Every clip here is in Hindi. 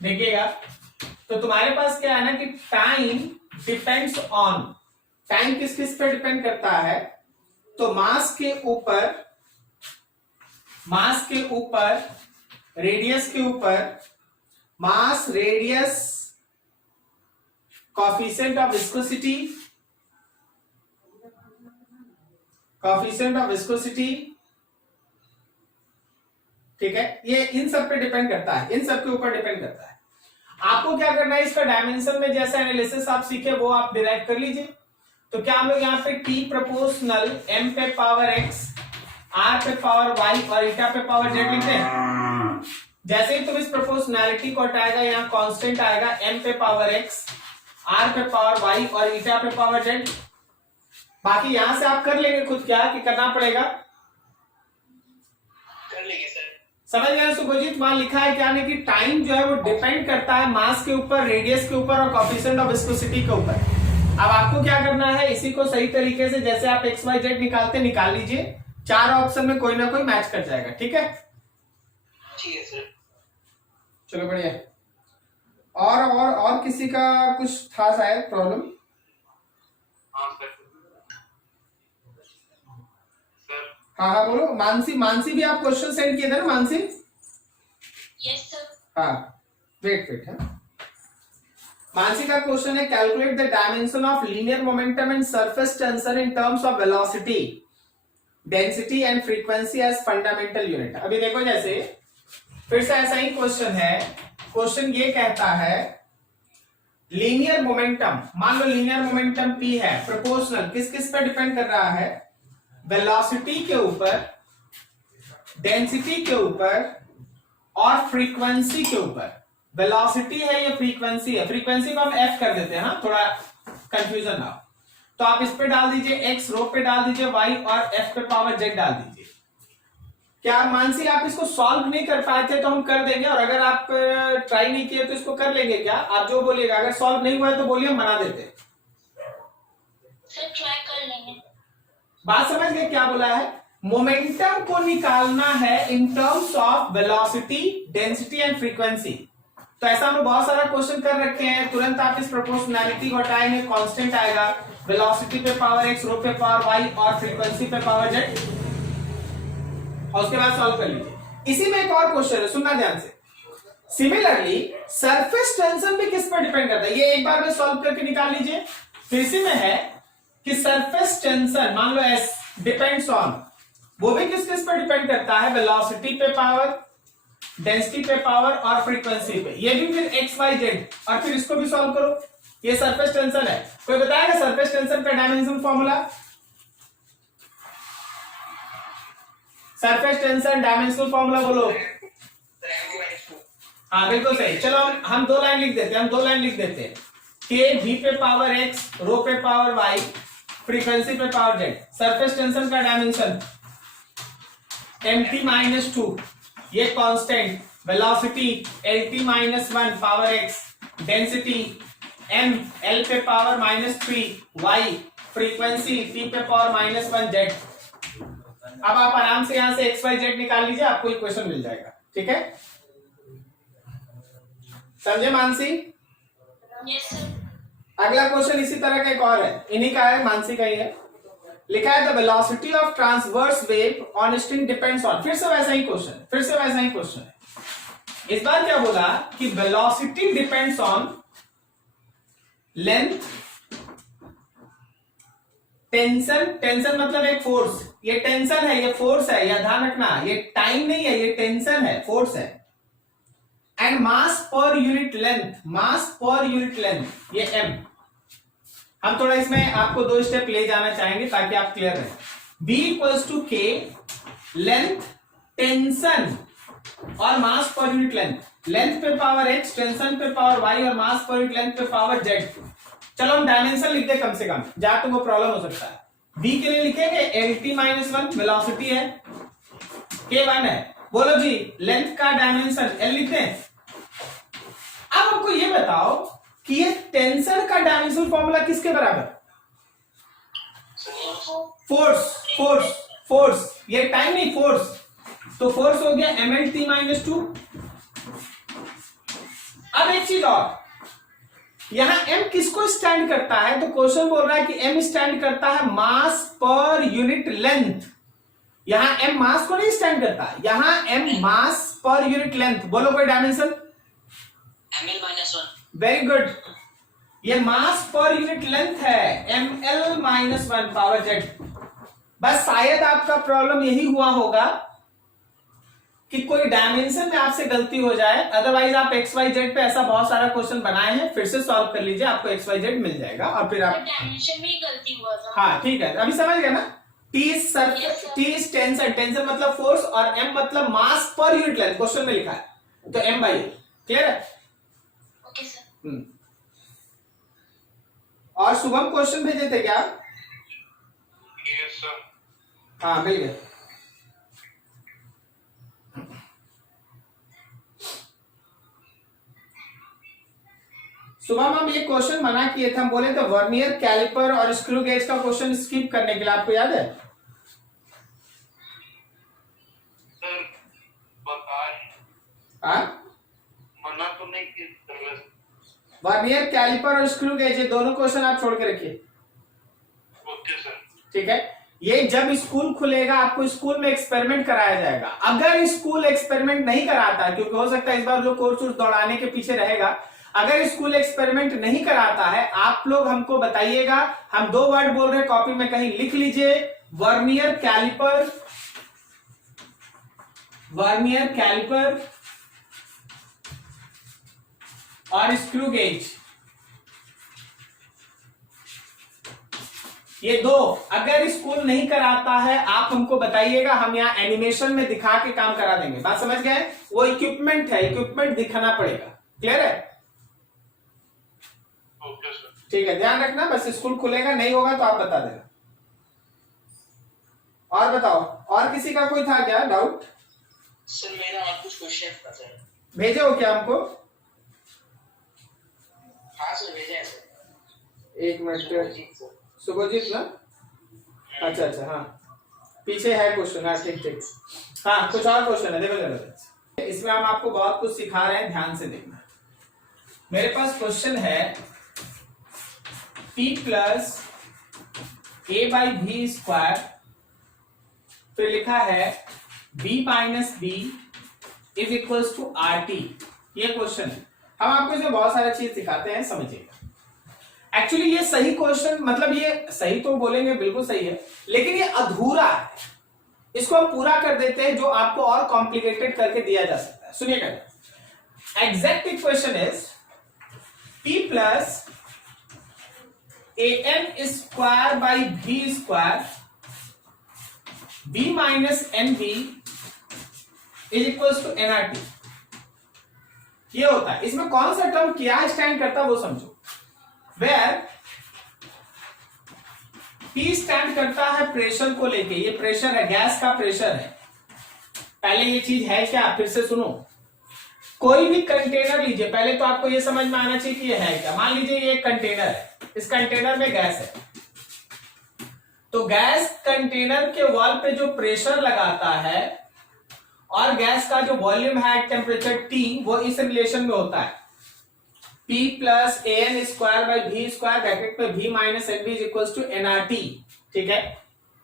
देखिएगा, तो तुम्हारे पास क्या है ना कि टाइम डिपेंड्स ऑन, टाइम किस किस पे डिपेंड करता है, तो मास के ऊपर रेडियस के ऊपर, मास रेडियस कोफिशिएंट ऑफ विस्कोसिटी, ठीक है, ये इन सब पे डिपेंड करता है, इन सब के ऊपर डिपेंड करता है। आपको क्या करना है, इसका डायमेंशन में जैसा एनालिसिस आप सीखे वो आप डिराइव कर लीजिए। तो क्या हम लोग यहाँ पे T प्रोपोर्शनल m पे पावर x, r पे पावर y और ईटा पे पावर z लिखते हैं। जैसे ही तुम इस प्रोपोर्शनैलिटी को हटाएगा, यहाँ कांस्टेंट आएगा m पे पावर x, r पे पावर y और ईटा पे पावर z। बाकी यहां से आप कर लेंगे खुद, क्या कि करना पड़ेगा, कर लेंगे सर। समझ गए सुभजीत? वहां लिखा है क्या नहीं कि टाइम जो है वो डिपेंड करता है मास के ऊपर, रेडियस के ऊपर और कोफिशिएंट ऑफ विस्कोसिटी के ऊपर। अब आपको क्या करना है, इसी को सही तरीके से जैसे आप एक्स वाई जेड निकाल लीजिए, चार ऑप्शन में कोई ना कोई मैच कर जाएगा। ठीक है, ठीक है सर। चलो बढ़िया। और किसी का कुछ था शायद प्रॉब्लम? हाँ सर। हाँ बोलो। मानसी भी आप क्वेश्चन सेंड किए थे ना मानसी? Yes sir. हाँ वेट है। मानसी का क्वेश्चन है, calculate the dimension of linear momentum and surface tension in terms of velocity, density and frequency as fundamental unit. अभी देखो, जैसे फिर से ऐसा ही क्वेश्चन है, क्वेश्चन ये कहता है लीनियर मोमेंटम, मान लो लीनियर मोमेंटम P है, प्रोपोर्शनल किस किस पर डिपेंड कर रहा है, वेलोसिटी के ऊपर, डेंसिटी के ऊपर और फ्रीक्वेंसी के ऊपर। वेलोसिटी है या फ्रीक्वेंसी है, फ्रीक्वेंसी को हम F कर देते हैं, हाँ थोड़ा कंफ्यूजन ना हो, तो आप इस पे डाल दीजिए X, रो पे डाल दीजिए Y और F पे पावर Z डाल दीजिए। क्या मानसी आप इसको सॉल्व नहीं कर पाए थे तो हम कर देंगे, और अगर आप ट्राई नहीं किए तो इसको कर लेंगे क्या? आप जो बोलिएगा, अगर सॉल्व नहीं हुआ है तो बोलिए, हम बना देते। सर ट्राई कर लेंगे। बात समझ गए क्या बोला है? मोमेंटम को निकालना है इन terms of velocity, density and frequency. तो ऐसा हमने बहुत सारा क्वेश्चन कर रखे हैं, तुरंत आप इस प्रोपोर्शनैलिटी को हटाएंगे, कांस्टेंट आएगा, वेलोसिटी पे पावर x, रो पे पावर y और फ्रीक्वेंसी पे पावर z, और उसके बाद सॉल्व कर लीजिए। इसी में एक और क्वेश्चन है, सुनना ध्यान से। सिमिलरली सरफेस टेंशन भी किस पर डिपेंड करता है, ये एक बार में सॉल्व करके निकाल लीजिए। फिर इसी में है कि सरफेस टेंशन मान लो S डिपेंड्स ऑन, वो भी किस किस पर डिपेंड करता है, वेलोसिटी पे पावर, डेंसिटी पे पावर और फ्रीक्वेंसी पे। ये भी फिर x y z, और फिर इसको भी सॉल्व करो। ये सरफेस टेंशन है। कोई बताएगा सरफेस टेंशन का dimension formula? Surface tension dimensional formula बोलो। हाँ बिल्कुल सही। चलो हम दो लाइन लिख देते हैं, K V पे पावर x, रो पे पावर y, फ्रीक्वेंसी पे पावर z। सरफेस टेंशन का डायमेंशन mt-2, ये constant, velocity lt-1 power x, density m l पे पावर -3 y, फ्रीक्वेंसी t पे पावर -1 z। अब आप आराम से यहां से x y z निकाल लीजिए, आपको इक्वेशन मिल जाएगा। ठीक है, समझे मानसी? Yes sir. अगला क्वेश्चन इसी तरह का एक और है, इन्हीं का है, मानसी का ही है। लिखा है the velocity of transverse wave on string depends on, फिर से वैसा ही क्वेश्चन है। इस बार क्या बोला कि velocity depends on length, tension मतलब एक फोर्स, ये टेंशन है, ये फोर्स है, या ध्यान रखना, ये टाइम नहीं है, ये टेंशन है, फोर्स है, and mass per unit length, ये m। हम थोड़ा इसमें आपको 2 स्टेप ले जाना चाहेंगे ताकि आप क्लियर रहे। B equals to K, length, tension और मास पर यूनिट लेंथ पे पावर x, टेंशन पे पावर y और मास पर यूनिट लेंथ पे पावर z। चलो हम डायमेंशन लिख दे कम से कम, जहां तो वो प्रॉब्लम हो सकता है। B के लिए लिखेंगे lt-1, वेलोसिटी है, K 1 है। बोलो जी लेंथ का डायमेंशन L लिखते हैं। अब हमको ये बताओ कि ये टेंशन का डायमेंशन फॉर्मूला किसके बराबर? फोर्स, ये टाइम नहीं, फोर्स। तो फोर्स हो गया mlt-2 अब एक चीज और, यहां m किसको स्टैंड करता है? तो क्वेश्चन बोल रहा है कि m स्टैंड करता है मास पर यूनिट लेंथ। यहां m मास को नहीं स्टैंड करता, यहां m मास पर यूनिट लेंथ। बोलो कोई डायमेंशन। ml-1। वेरी गुड, ये मास पर यूनिट लेंथ है, ml-1 पावर z। बस शायद आपका प्रॉब्लम यही हुआ होगा कि कोई डायमेंशन में आपसे गलती हो जाए, अदरवाइज आप एक्स वाई जेड पे ऐसा बहुत सारा क्वेश्चन बनाए हैं, फिर से सॉल्व कर लीजिए, आपको एक्स वाई जेड मिल जाएगा और फिर आप डायमेंशन में ही गलती हुआ था। हाँ ठीक है, अभी समझ गए ना। T इज टेंशन, टेंशन मतलब फोर्स, और m मतलब मास पर यूनिट लेंथ, क्वेश्चन में लिखा है, तो m बाई l। क्लियर है? Okay sir. और शुभम क्वेश्चन भेजे थे क्या? Yes sir. हाँ मिल गए। सुबह हम ये क्वेश्चन मना किए थे, हम बोले थे वर्नियर कैलिपर और स्क्रू गेज का क्वेश्चन स्किप करने के लिए, आपको याद है? सर बताए हाँ, मना तो नहीं की सर। वर्नियर कैलिपर और स्क्रू गेज, ये दोनों क्वेश्चन आप छोड़ के रखिए। Okay sir. ठीक है, ये जब स्कूल खुलेगा आपको स्कूल में एक्सपेरिमेंट कराया जाएगा। अगर स्कूल एक्सपेरिमेंट नहीं कराता, क्योंकि हो सकता है इस बार जो कोर्स दौड़ाने के पीछे रहेगा, अगर स्कूल एक्सपेरिमेंट नहीं कराता है, आप लोग हमको बताइएगा। हम 2 वर्ड बोल रहे हैं, कॉपी में कहीं लिख लीजिए, वर्नियर कैलिपर, वर्नियर कैलिपर और स्क्रू गेज, ये 2 अगर स्कूल नहीं कराता है आप हमको बताइएगा, हम यहाँ एनिमेशन में दिखा के काम करा देंगे। बात समझ गए? वो इक्विपमेंट है, इक्विपमेंट दिखाना पड़ेगा। क्लियर है? Okay sir. ठीक है, ध्यान रखना, बस स्कूल खुलेगा, नहीं होगा तो आप बता देना। और बताओ, और किसी का कोई था क्या डाउट? सर मेरा और कुछ क्वेश्चन था सर। भेजे हो क्या हमको? हाँ सर भेजा है सर। एक मिनट, सर सुभजीत ना? अच्छा अच्छा, हाँ पीछे है क्वेश्चन। हाँ ठीक ठीक, हाँ कुछ और क्वेश्चन है, देखो जरा। इसमें हम आपको बहुत कुछ सिखा रहे हैं, ध्यान से देखना। मेरे पास क्वेश्चन है P plus a by b square, फिर लिखा है b minus b is equals to R T. ये क्वेश्चन है, हम आपको इसमें बहुत सारी चीज सिखाते हैं, समझिएगा। एक्चुअली ये सही क्वेश्चन, मतलब ये सही तो बोलेंगे, बिल्कुल सही है, लेकिन ये अधूरा है, इसको हम पूरा कर देते हैं, जो आपको और कॉम्प्लिकेटेड करके दिया जा सकता है। सुनिएगा, exact equation is P plus an square by b square b minus n b is equals to nRT। ये होता है, इसमें कौन सा टर्म क्या स्टैंड करता है वो समझो। वेयर P स्टैंड करता है प्रेशर को लेके, ये प्रेशर है, गैस का प्रेशर है। पहले ये चीज है क्या, फिर से सुनो। कोई भी कंटेनर लीजिए, पहले तो आपको ये समझ में आना चाहिए कि ये है क्या। मान लीजिए ये एक कंटेनर है, इस कंटेनर में गैस है, तो गैस कंटेनर के वॉल पे जो प्रेशर लगाता है और गैस का जो वॉल्यूम है टेम्परेचर T, वो इस रिलेशन में होता है। P plus an square by b square bracket में v minus n b is equal to nRT। ठीक है,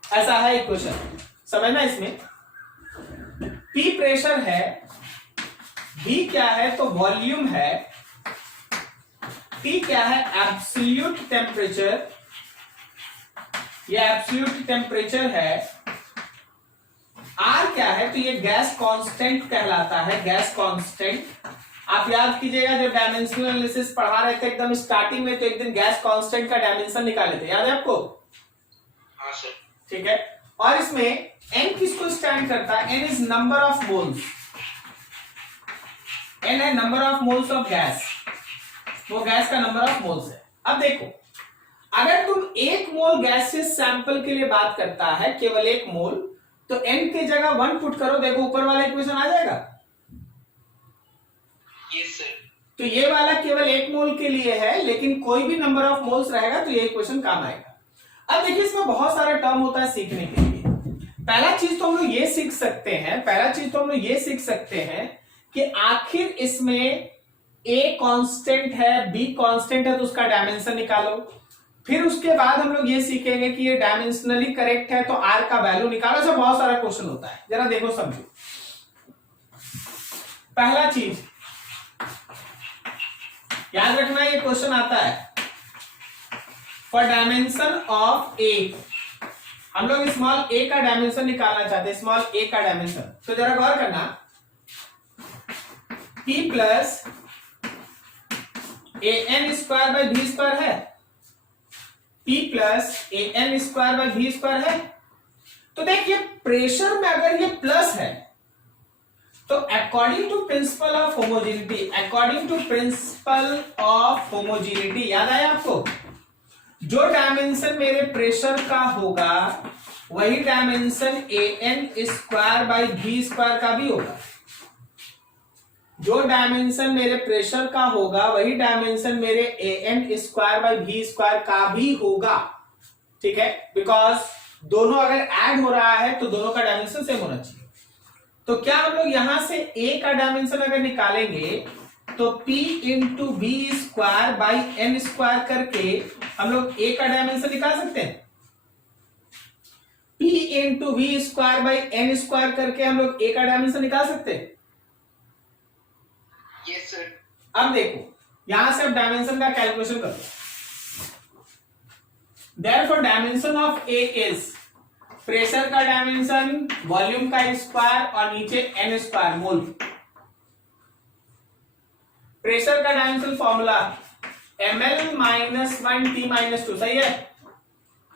ऐसा है इक्वेशन, समझना। इसमें P प्रेशर है, v क्या है तो वॉल्यूम है, T क्या है एब्सोल्यूट टेम्परेचर, ये एब्सोल्यूट टेम्परेचर है, R क्या है तो ये गैस कांस्टेंट कहलाता है, गैस कांस्टेंट। आप याद कीजिएगा जब डायमेंशनल एनालिसिस पढ़ा रहे थे एकदम स्टार्टिंग में, तो एक दिन गैस कांस्टेंट का डायमेंशन निकाले थे, याद है आपको? हाँ सर। ठीक है, और इसमें n किसको स्टैंड करता है? n is number of moles, n है number of moles of gas, वो गैस का नंबर ऑफ मोल्स है। अब देखो, अगर तुम 1 मोल गैसियस सैंपल के लिए बात करता है, केवल 1 मोल, तो n के जगह 1 पुट करो, देखो ऊपर वाला इक्वेशन आ जाएगा। Yes sir. तो ये वाला केवल 1 मोल के लिए है, लेकिन कोई भी नंबर ऑफ मोल्स रहेगा तो ये इक्वेशन काम आएगा। अब देखिए, इसमें बहुत सारा टर्म होता है सीखने के लिए। पहला चीज तो हम लोग ये सीख सकते हैं, कि आखिर इसमें A कांस्टेंट है, B कांस्टेंट है, तो उसका डायमेंशन निकालो। फिर उसके बाद हम लोग ये सीखेंगे कि ये डायमेंशनली करेक्ट है तो R का वैल्यू निकालो। ऐसा बहुत सारा क्वेश्चन होता है, जरा देखो समझो। पहला चीज याद रखना, ये क्वेश्चन आता है फॉर डायमेंशन ऑफ A। हम लोग स्मॉल a का डायमेंशन निकालना चाहते हैं, स्मॉल a का डायमेंशन। तो जरा गौर करना, p plus an square by v square है, p plus an square by v square है। तो देखिए प्रेशर में अगर ये प्लस है तो according to principle of homogeneity, according to principle of homogeneity, याद आया आपको, जो डायमेंशन मेरे प्रेशर का होगा वही dimension an square by v square का भी होगा। जो डायमेंशन मेरे प्रेशर का होगा वही डायमेंशन मेरे an square by v square का भी होगा। ठीक है, बिकॉज दोनों अगर ऐड हो रहा है तो दोनों का डायमेंशन सेम होना चाहिए। तो क्या हम लोग यहां से a का डायमेंशन अगर निकालेंगे तो p into v square by n square करके हम लोग a का डायमेंशन निकाल सकते हैं। p into v square by n square करके हम लोग a का डायमेंशन निकाल सकते हैं। Yes sir. अब देखो यहां से अब डायमेंशन का कैलकुलेशन करो। Therefore dimension of A is pressure का डायमेंशन वॉल्यूम का स्क्वायर और नीचे एन स्क्वायर मोल। प्रेशर का dimension formula ml minus 1 t minus 2, सही है।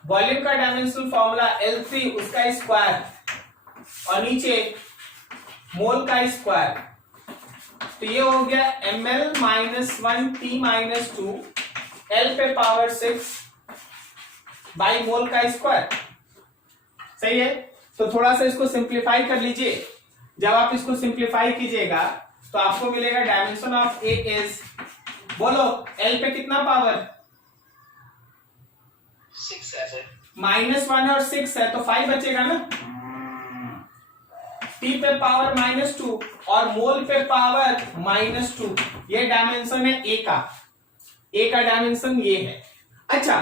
वॉल्यूम का डायमेंशन फॉर्मूला L3 उसका स्क्वायर और नीचे मोल का स्क्वायर। तो ये हो गया ml minus 1 t minus 2 L पे पावर 6 बाई मोल का स्क्वायर, सही है। तो थोड़ा सा इसको सिंप्लीफाई कर लीजिए। जब आप इसको सिंप्लीफाई कीजिएगा तो आपको मिलेगा डायमेंशन ऑफ A इज, बोलो L पे कितना पावर, 6 है सर। -1 और 6 है तो 5 बचेगा ना। T पे पावर -2 और मोल पे पावर -2, ये डायमेंशन है A का। A का डायमेंशन ये है। अच्छा,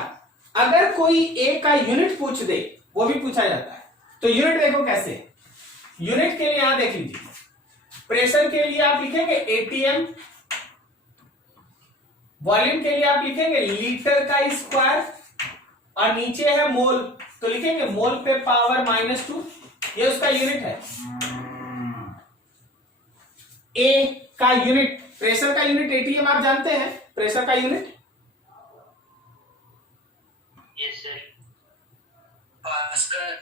अगर कोई A का यूनिट पूछ दे, वो भी पूछा जाता है, तो यूनिट देखो कैसे। यूनिट के लिए यहां देख लीजिए, प्रेशर के लिए आप लिखेंगे ATM, वॉल्यूम के लिए आप लिखेंगे लीटर का स्क्वायर और नीचे है मोल, तो लिखेंगे मोल पे पावर -2, ये उसका यूनिट है। A का यूनिट, प्रेशर का यूनिट ATM आप जानते हैं, प्रेशर का unit yes sir. Pascal.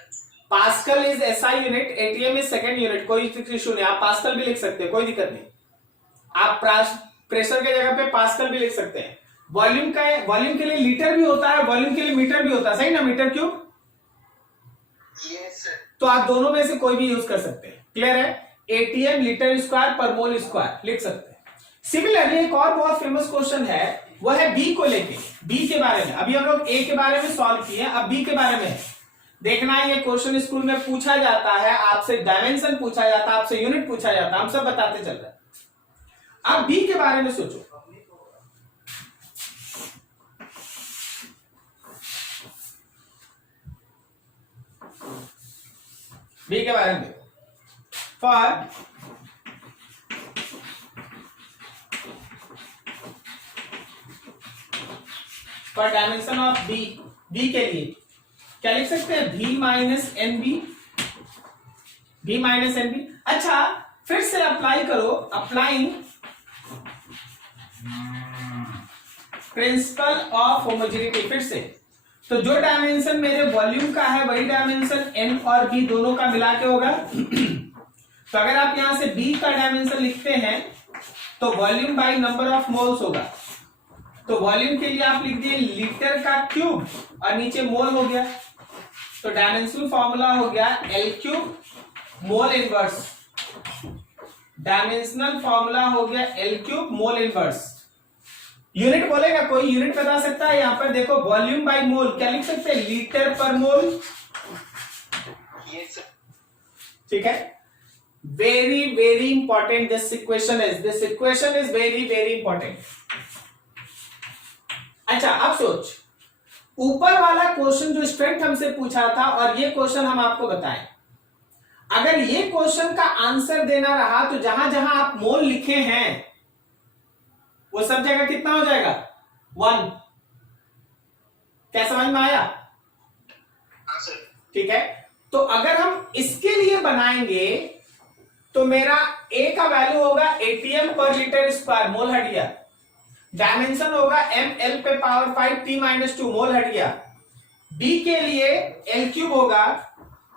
Pascal is SI unit, ATM is second unit. कोई इशू नहीं, आप पास्कल भी लिख सकते हैं, कोई दिक्कत नहीं। आप प्रेशर के जगह पे पास्कल भी लिख सकते हैं। वॉल्यूम का, वॉल्यूम के लिए लीटर भी होता है, वॉल्यूम के लिए मीटर भी होता है, सही ना, मीटर क्यूब। Yes sir. तो आप दोनों में से कोई भी यूज कर सकते हैं। क्लियर है, ATM लीटर स्क्वायर पर मोल स्क्वायर लिख सकते हैं। सिमिलरली एक और बहुत फेमस क्वेश्चन है, वो है B को लेके, B के बारे में। अभी हम लोग A के बारे में सॉल्व किए, अब B के बारे में है। देखना है, ये क्वेश्चन स्कूल में पूछा जाता है, आपसे डायमेंशन पूछा जाता है, आपसे यूनिट पूछा जाता है, हम सब बताते चल रहे हैं। अब B के बारे में सोचो। B के बारे में फॉर डायमेंशन ऑफ B के लिए क्या लिख सकते हैं, V minus NB, V minus NB। अच्छा, फिर से अप्लाई करो, अप्लाइंग प्रिंसिपल ऑफ होमोजेनिटी। फिर से, तो जो डायमेंशन मेरे वॉल्यूम का है वही डायमेंशन N और B दोनों का मिला के होगा। तो अगर आप यहां से B का डायमेंशन लिखते हैं तो volume by number of moles होगा। तो वॉल्यूम के लिए आप लिख दिए लीटर का क्यूब और नीचे मोल हो गया, तो डायमेंशनल फॉर्मूला हो गया L cube mole inverse. Dimensional formula हो गया L cube mole inverse. Unit बोलेगा कोई, यूनिट बता सकता है। यहां पर देखो वॉल्यूम बाई मोल क्या लिख सकते हैं, लीटर पर मोल। Yes sir. ठीक है, very important this equation is very important. अच्छा अब सोच, ऊपर वाला क्वेश्चन जो स्ट्रेंथ हमसे पूछा था और ये क्वेश्चन हम आपको बताएं, अगर ये क्वेश्चन का आंसर देना रहा तो जहां जहां आप मोल लिखे हैं वो सब जगह कितना हो जाएगा 1. क्या समझ में आया? हाँ सर. ठीक है, तो अगर हम इसके लिए बनाएंगे तो मेरा A का वैल्यू होगा ATM पर लीटर स्क्वायर, मोल हट गया. डायमेंशन होगा ml पे पावर 5 t-2, मोल हट गया. B के लिए L क्यूब होगा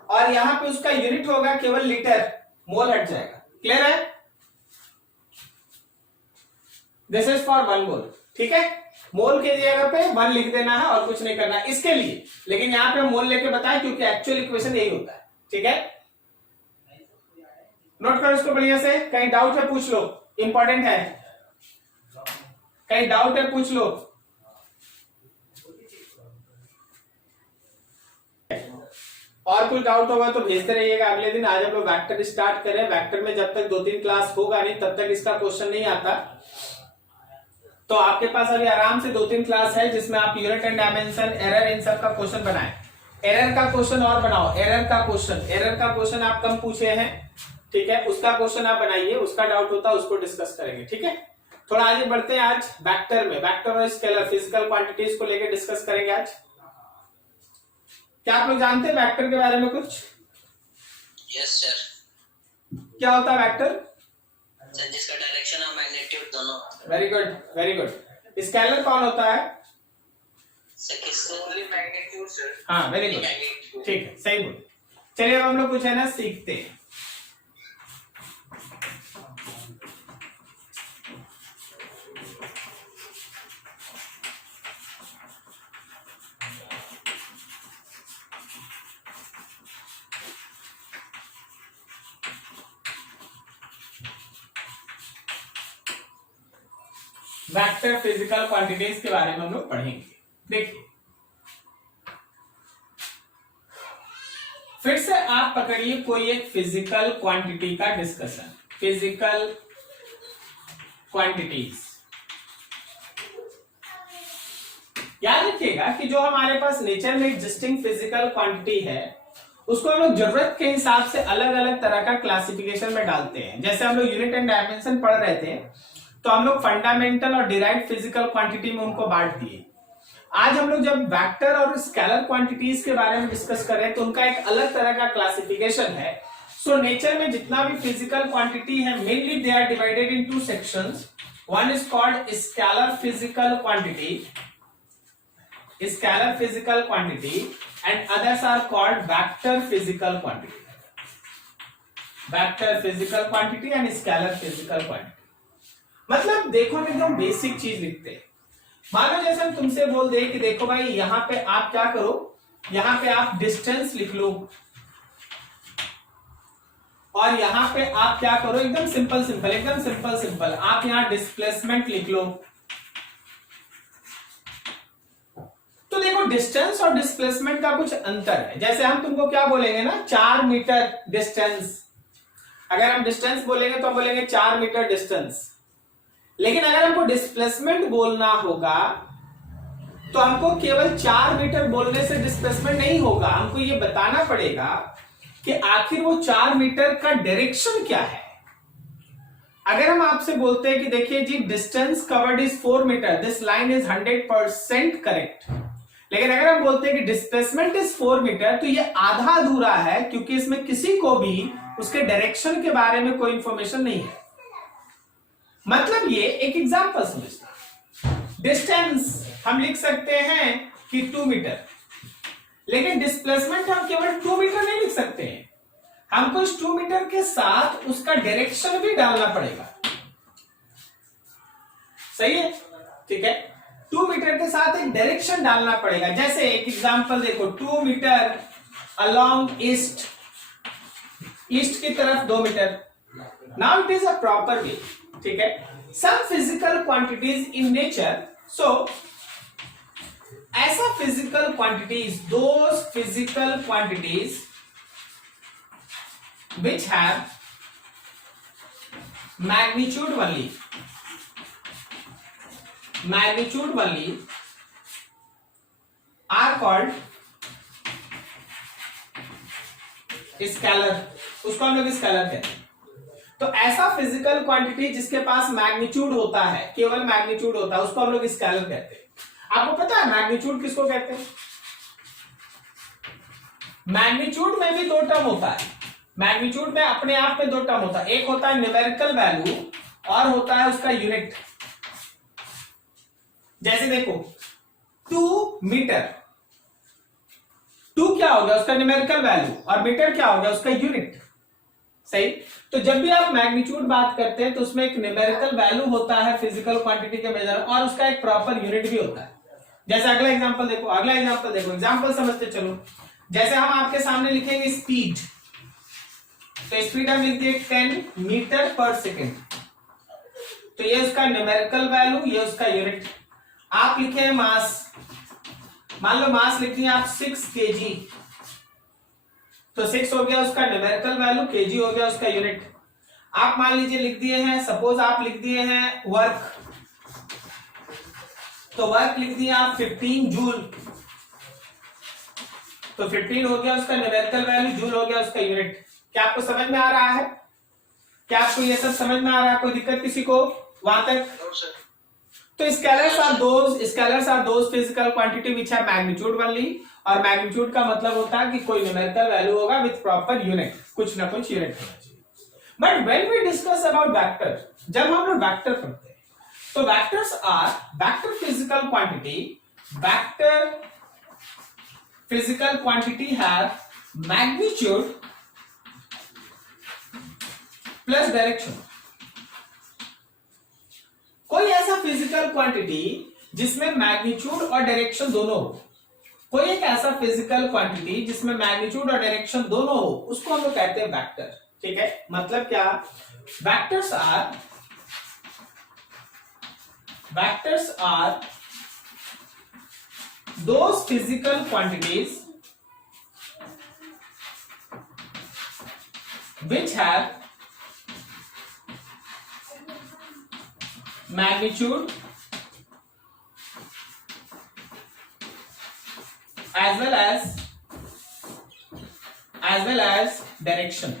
और यहां पे उसका यूनिट होगा केवल लीटर, मोल हट जाएगा. क्लियर है? दिस इज फॉर 1 मोल. ठीक है, मोल के जगह पे 1 लिख देना है और कुछ नहीं करना है इसके लिए, लेकिन यहां पे मोल लेके बताएं क्योंकि एक्चुअल इक्वेशन यही होता है. ठीक है, नोट करो इसको बढ़िया से. कहीं डाउट है पूछ लो, इंपॉर्टेंट है. कहीं डाउट है पूछ लो. और कुछ डाउट होगा तो भेजते रहिएगा अगले दिन. आज हम लोग वेक्टर स्टार्ट करें. वेक्टर में जब तक 2-3 क्लास होगा नहीं तब तक इसका क्वेश्चन नहीं आता. तो आपके पास अभी आराम से 2-3 क्लास है जिसमें आप यूनिट एंड डायमेंशन, एरर, इन सब का क्वेश्चन बनाएं. एरर का क्वेश्चन और बनाओ. एरर का क्वेश्चन आप कम पूछे हैं. ठीक है, उसका क्वेश्चन आप बनाइए. उसका डाउट होता है उसको डिस्कस करेंगे. ठीक है, थोड़ा आगे बढ़ते हैं. आज वेक्टर में वेक्टर और स्केलर फिजिकल क्वांटिटीज को लेकर डिस्कस करेंगे आज. क्या आप लोग जानते हैं वेक्टर के बारे में कुछ? Yes sir. क्या होता है वेक्टर? सर जिसका डायरेक्शन और मैग्नीट्यूड दोनों. Very good. स्केलर कौन होता है? Only magnitude sir. हाँ, वेरी गुड. ठीक है, सही बोल. चलिए अब हम लोग कुछ है ना सीखते हैं. वेक्टर फिजिकल क्वांटिटीज के बारे में हम लोग पढ़ेंगे. देखिए, फिर से आप पकड़िए कोई एक फिजिकल क्वांटिटी का डिस्कशन. फिजिकल क्वांटिटीज याद रखिएगा कि जो हमारे पास नेचर में एग्जिस्टिंग फिजिकल क्वांटिटी है उसको हम लोग जरूरत के हिसाब से अलग अलग तरह का क्लासिफिकेशन में डालते हैं. जैसे हम लोग यूनिट एंड डायमेंशन पढ़ रहे थे तो हम लोग फंडामेंटल और डिराइव्ड फिजिकल क्वांटिटी में उनको बांट दिए. आज हम लोग जब वेक्टर और स्केलर क्वांटिटीज के बारे में डिस्कस कर रहे हैं तो उनका एक अलग तरह का क्लासिफिकेशन है. सो नेचर में जितना भी फिजिकल क्वांटिटी है mainly they are divided in 2 sections. One is called scalar physical quantity and others are called vector physical quantity. Vector physical quantity and scalar physical quantity. मतलब देखो हम एकदम बेसिक चीज लिखते हैं. मान लो जैसे हम तुमसे बोल दे कि देखो भाई यहां पे आप क्या करो, यहां पे आप डिस्टेंस लिख लो और यहां पे आप क्या करो, एकदम सिंपल आप यहां डिस्प्लेसमेंट लिख लो. तो देखो डिस्टेंस और डिस्प्लेसमेंट का कुछ अंतर है. जैसे हम तुमको क्या बोलेंगे ना, 4 मीटर डिस्टेंस. अगर हम डिस्टेंस बोलेंगे तो हम बोलेंगे 4 मीटर डिस्टेंस. लेकिन अगर हमको डिस्प्लेसमेंट बोलना होगा तो हमको केवल 4 मीटर बोलने से डिस्प्लेसमेंट नहीं होगा. हमको ये बताना पड़ेगा कि आखिर वो 4 मीटर का डायरेक्शन क्या है. अगर हम आपसे बोलते हैं कि देखिए जी distance covered is 4 metre, this line is 100% correct. लेकिन अगर हम बोलते हैं कि डिस्प्लेसमेंट इज 4 मीटर तो ये आधा अधूरा है क्योंकि इसमें किसी को भी उसके डायरेक्शन के बारे में कोई इंफॉर्मेशन नहीं है. मतलब ये एक एग्जांपल समझना. डिस्टेंस हम लिख सकते हैं कि 2 मीटर, लेकिन डिस्प्लेसमेंट हम केवल 2 मीटर नहीं लिख सकते हैं. हमको इस 2 मीटर के साथ उसका डायरेक्शन भी डालना पड़ेगा. सही है? ठीक है, 2 मीटर के साथ एक डायरेक्शन डालना पड़ेगा. जैसे एक एग्जांपल देखो, 2 मीटर अलोंग ईस्ट की तरफ 2 metre. Now it is a proper way. ठीक है, some physical quantities in nature. So ऐसा physical quantities, those physical quantities which have magnitude only are called scalar, उसको हम लोग स्केलर कहते हैं। तो ऐसा फिजिकल क्वांटिटी जिसके पास मैग्नीट्यूड होता है, केवल मैग्नीट्यूड होता है, उसको हम लोग स्केलर कहते हैं। आपको पता है मैग्नीट्यूड किसको कहते हैं? मैग्नीट्यूड में भी दो टर्म होता है। मैग्नीट्यूड में अपने आप में दो टर्म होता है, एक होता है न्यूमेरिकल वैल्यू और होता है उसका यूनिट। जैसे देखो 2 मीटर, 2 क्या हो गया उसका न्यूमेरिकल वैल्यू और मीटर क्या हो गया उसका यूनिट। सही। तो जब भी आप मैग्नीट्यूड बात करते हैं तो उसमें एक न्यूमेरिकल वैल्यू होता है फिजिकल क्वांटिटी के मेजर और उसका एक प्रॉपर यूनिट भी होता है। जैसे अगला एग्जांपल देखो, एग्जांपल समझते चलो। जैसे हम आपके सामने लिखेंगे स्पीड, तो स्पीड हम लिख दिए 10 मीटर पर सेकेंड, तो ये उसका न्यूमेरिकल वैल्यू, ये उसका यूनिट। आप लिखे मास, मान लो मास लिख दिए आप 6 kg, तो 6 हो गया उसका न्यूमेरिकल वैल्यू, kg हो गया उसका यूनिट। आप मान लीजिए लिख दिए हैं, सपोज आप लिख दिए हैं वर्क, तो वर्क लिख दिए आप 15 जूल, तो 15 हो गया उसका न्यूमेरिकल वैल्यू, जूल हो गया उसका यूनिट। क्या आपको समझ में आ रहा है? क्या आपको ये सब समझ में आ रहा है? कोई दिक्कत किसी को वहां तक? No, sir. तो scalars are those physical quantity which have magnitude only, और मैग्नीट्यूड का मतलब होता है कि कोई न्यूमेरिकल वैल्यू होगा विद प्रॉपर यूनिट, कुछ ना कुछ यूनिट होना चाहिए। But when we discuss about vector, जब हम लोग वेक्टर पढ़ते हैं तो vectors are vector physical quantity have magnitude plus direction. कोई ऐसा फिजिकल क्वांटिटी जिसमें मैग्नीट्यूड और डायरेक्शन दोनों हो, कोई एक ऐसा फिजिकल क्वांटिटी जिसमें मैग्नीट्यूड और डायरेक्शन दोनों हो, उसको हम लोग कहते हैं वेक्टर। ठीक है, मतलब क्या? Vectors are those physical quantities which have magnitude as well as direction।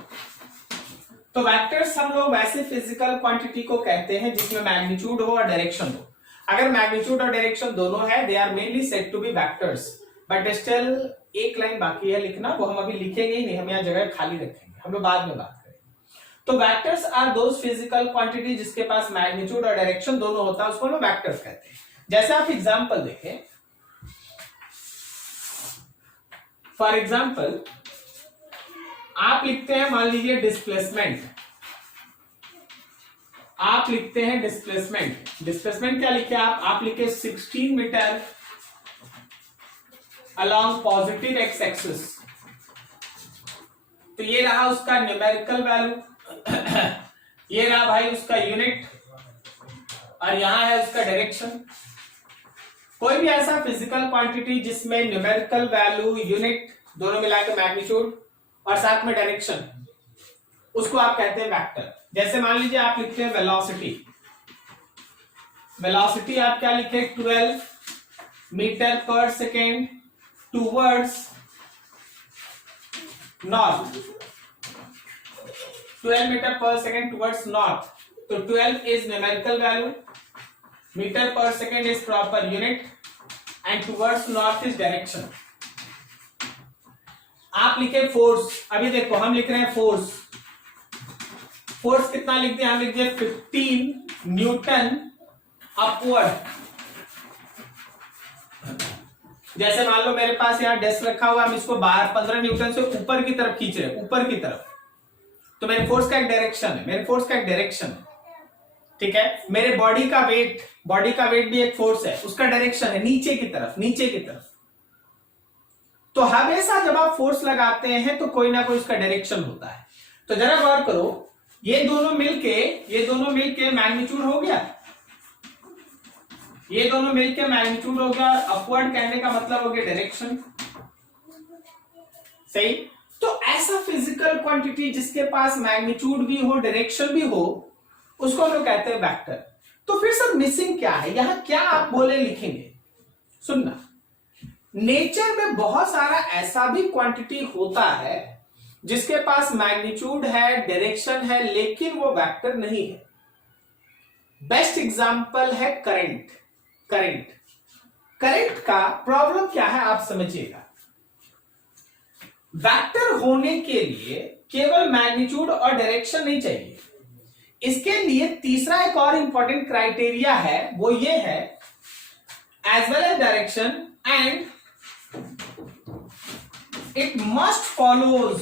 तो वेक्टर्स हम लोग वैसे फिजिकल क्वांटिटी को कहते हैं जिसमें मैग्नीट्यूड हो और डायरेक्शन हो। अगर मैग्नीट्यूड और डायरेक्शन दोनों है, they are mainly said to be vectors. But still एक लाइन बाकी है लिखना, वो हम अभी लिखेंगे ही नहीं, हम यहाँ जगह खाली रखेंगे, हम लोग बाद में बात करेंगे। तो vectors are those physical quantity जिसके पास मैग्नीट्यूड और डायरेक्शन दोनों होता है, उसको हम वेक्टर्स कहते हैं। जैसे आप एग्जांपल देखें, फॉर एग्जांपल आप लिखते हैं, मान लीजिए डिस्प्लेसमेंट, आप लिखते हैं डिस्प्लेसमेंट क्या लिखे आप लिखे 16 metre along positive x axis. तो ये रहा उसका न्यूमेरिकल वैल्यू, ये रहा भाई उसका यूनिट, और यहां है उसका डायरेक्शन। कोई भी ऐसा फिजिकल क्वांटिटी जिसमें न्यूमेरिकल वैल्यू, यूनिट दोनों मिलाकर मैग्नीट्यूड और साथ में डायरेक्शन, उसको आप कहते हैं वेक्टर। जैसे मान लीजिए आप लिखते हैं वेलोसिटी आप क्या लिखे 12 metre per second towards north, 12 metre per second towards north. तो 12 is numerical value, metre per second is proper unit, and towards north is direction. आप लिखे फोर्स, अभी देखो हम लिख रहे हैं फोर्स कितना लिख दिया? हम लिख दिए 15 न्यूटन अपवर्ड। जैसे मान लो मेरे पास यहाँ डेस्क रखा हुआ, हम इसको बाहर 15 न्यूटन से ऊपर की तरफ खींच रहे हैं, ऊपर की तरफ, तो मेरे फोर्स का एक डायरेक्शन है, ठीक है। मेरे बॉडी का वेट भी एक फोर्स है, उसका डायरेक्शन है नीचे की तरफ। तो हमेशा जब आप फोर्स लगाते हैं तो कोई ना कोई उसका डायरेक्शन होता है। तो जरा गौर करो, ये दोनों मिलके मैग्नीट्यूड हो गया, ये दोनों मिलके मैग्नीट्यूड हो गया, अपवर्ड कहने का मतलब हो गया डायरेक्शन। सही। तो ऐसा फिजिकल क्वांटिटी जिसके पास मैग्नीट्यूड भी हो, डायरेक्शन भी हो, उसको हम लोग कहते हैं वेक्टर। तो फिर सर मिसिंग क्या है, यहां क्या आप बोले लिखेंगे? सुनना, नेचर में बहुत सारा ऐसा भी क्वांटिटी होता है जिसके पास मैग्नीट्यूड है, डायरेक्शन है, लेकिन वो वेक्टर नहीं है। बेस्ट एग्जांपल है करंट। करंट का प्रॉब्लम क्या है आप समझिएगा। वेक्टर होने के लिए केवल मैग्नीट्यूड और डायरेक्शन नहीं चाहिए, इसके लिए तीसरा एक और इंपॉर्टेंट क्राइटेरिया है, वो ये है as well as direction and it must follows